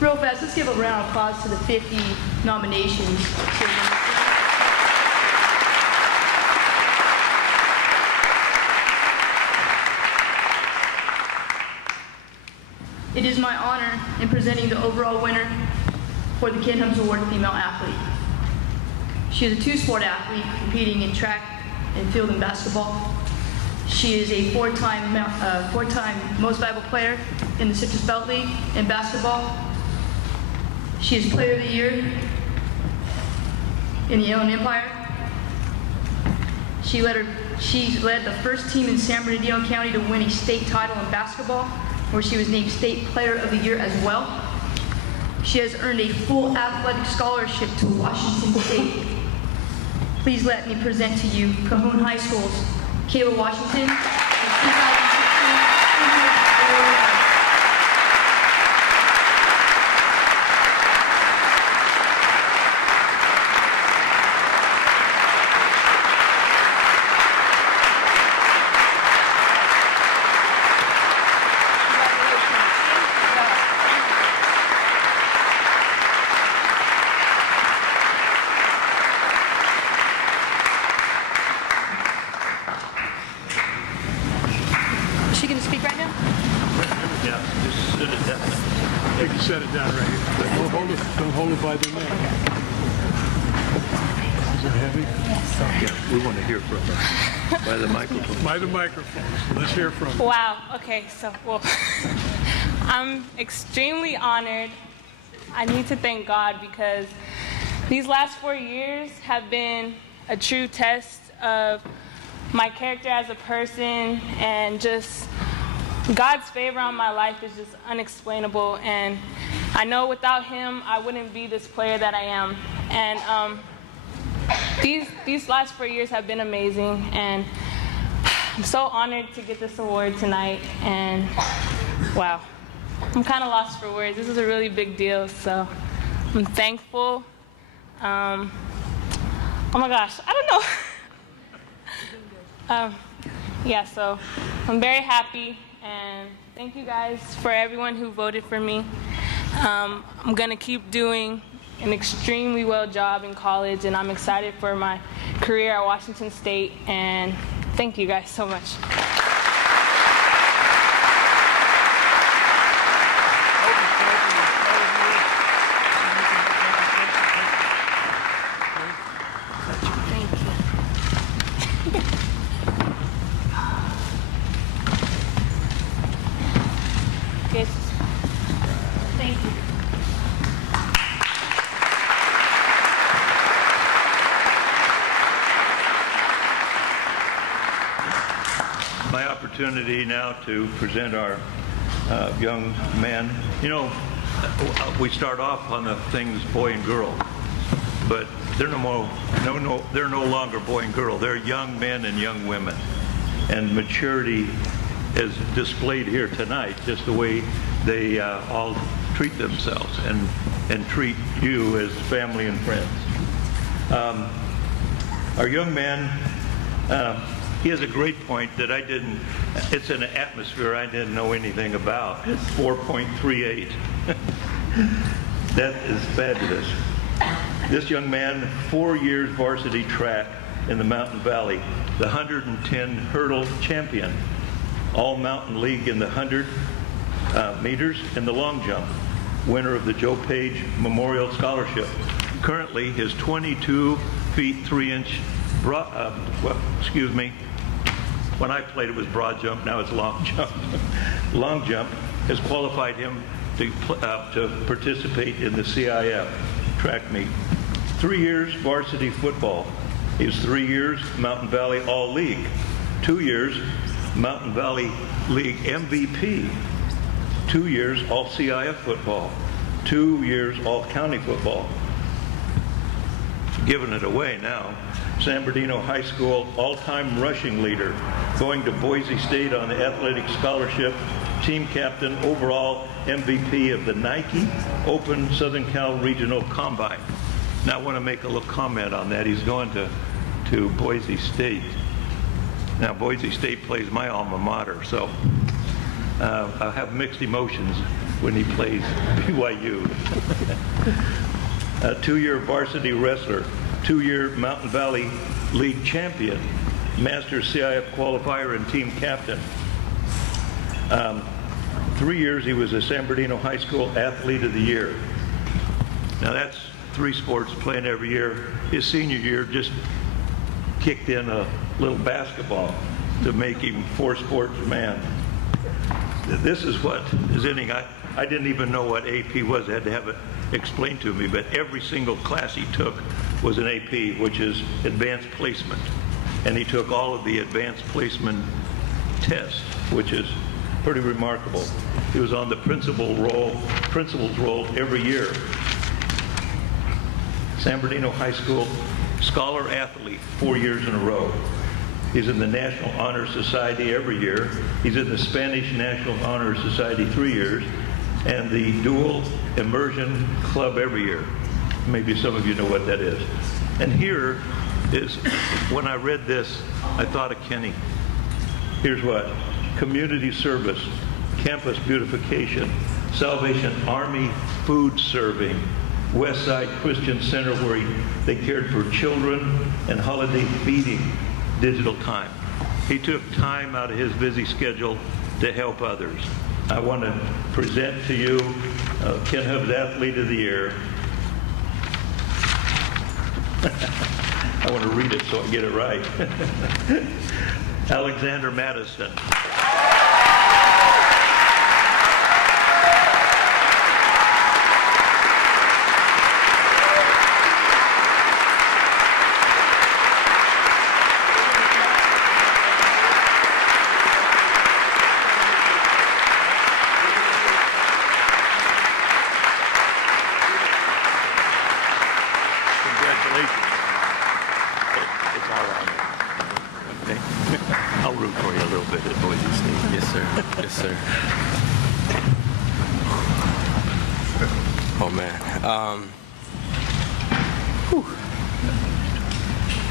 Real fast, let's give a round of applause to the 50 nominations. It is my honor in presenting the overall winner for the Ken Hubbs Award Female Athlete. She is a 2-sport athlete competing in track and field and basketball. She is a 4-time most valuable player in the Citrus Belt League in basketball. She is Player of the Year in the Inland Empire. She led the first team in San Bernardino County to win a state title in basketball, where she was named State Player of the Year as well. She has earned a full athletic scholarship to Washington State. Please let me present to you Cajon High School's Kayla Washington. Set it down right here. Don't hold it by the neck. Is it heavy? Yes. Yeah, we want to hear from her. By the microphone. By the microphone. Let's hear from her. Wow. Okay. So, well, I'm extremely honored. I need to thank God because these last 4 years have been a true test of my character as a person, and just God's favor on my life is just unexplainable, and I know without Him I wouldn't be this player that I am. And these last 4 years have been amazing, and I'm so honored to get this award tonight. And wow, I'm kind of lost for words. This is a really big deal, so I'm thankful. Oh my gosh, I don't know. Yeah, so I'm very happy. And thank you guys for everyone who voted for me. I'm going to keep doing an extremely well job in college, and I'm excited for my career at Washington State. And thank you guys so much. my opportunity now to present our young man. You know, we start off on the things boy and girl, but they're they're no longer boy and girl. They're young men and young women, and maturity is displayed here tonight, just the way they all treat themselves and treat you as family and friends. Our young man, he has a great point that it's an atmosphere I didn't know anything about. It's 4.38. That is fabulous. This young man, 4 years varsity track in the Mountain Valley, the 110 hurdle champion, all Mountain League in the 100 meters and the long jump, winner of the Joe Page Memorial Scholarship. Currently, his 22 feet 3 inch, when I played it was broad jump, now it's long jump. Long jump has qualified him to participate in the CIF track meet. 3 years varsity football. He was 3 years Mountain Valley All League. 2 years Mountain Valley League MVP. 2 years All CIF football. 2 years All County football. Giving it away now. San Bernardino High School all-time rushing leader, going to Boise State on the athletic scholarship, team captain, overall MVP of the Nike Open Southern Cal Regional Combine. Now I want to make a little comment on that. He's going to Boise State. Now Boise State plays my alma mater, so I have mixed emotions when he plays BYU. A 2-year varsity wrestler, 2-year Mountain Valley League champion, Masters CIF qualifier and team captain. 3 years he was a San Bernardino High School Athlete of the Year. Now that's 3 sports playing every year. His senior year just kicked in a little basketball to make him 4-sport man. This is what is in him. I didn't even know what AP was. I had to have it explained to me, but every single class he took was an AP, which is advanced placement. And he took all of the advanced placement tests, which is pretty remarkable. He was on the principal's roll every year. San Bernardino High School Scholar Athlete 4 years in a row. He's in the National Honor Society every year. He's in the Spanish National Honor Society 3 years, and the Dual Immersion Club every year. Maybe some of you know what that is. And here is, when I read this, I thought of Kenny. Here's what: community service, campus beautification, Salvation Army food serving, Westside Christian Center where they cared for children, and holiday feeding, digital time. He took time out of his busy schedule to help others. I want to present to you Ken HUBBS Athlete of the Year. I want to read it so I get it right. Alex Mattison.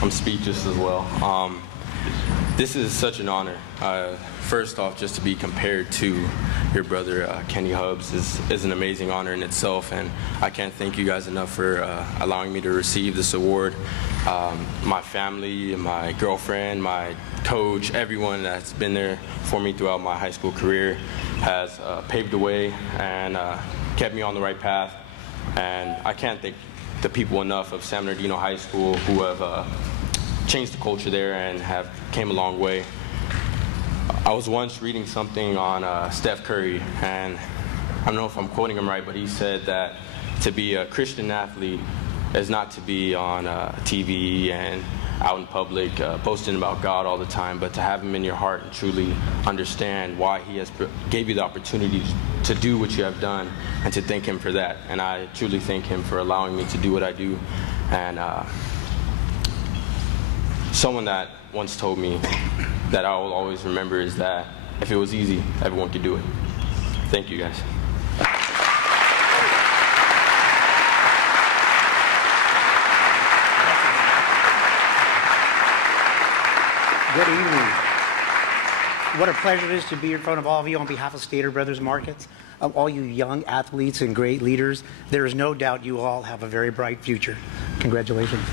I'm speechless as well. This is such an honor. First off, just to be compared to your brother, Kenny HUBBS, is an amazing honor in itself, and I can't thank you guys enough for allowing me to receive this award. My family, my girlfriend, my coach, everyone that's been there for me throughout my high school career has paved the way and kept me on the right path. And I can't thank the people enough of San Bernardino High School who have changed the culture there and have came a long way. I was once reading something on Steph Curry, and I don't know if I'm quoting him right, but he said that to be a Christian athlete is not to be on TV and out in public, boasting about God all the time, but to have him in your heart and truly understand why he has gave you the opportunity to do what you have done, and to thank him for that. And I truly thank him for allowing me to do what I do. And someone that once told me that I will always remember is that if it was easy, everyone could do it. Thank you, guys. Good evening. What a pleasure it is to be in front of all of you on behalf of Stater Brothers Markets, of all you young athletes and great leaders. There is no doubt you all have a very bright future. Congratulations.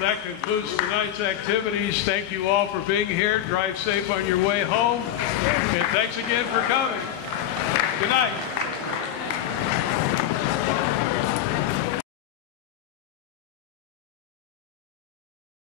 That concludes tonight's activities. Thank you all for being here. Drive safe on your way home. And thanks again for coming. Good night.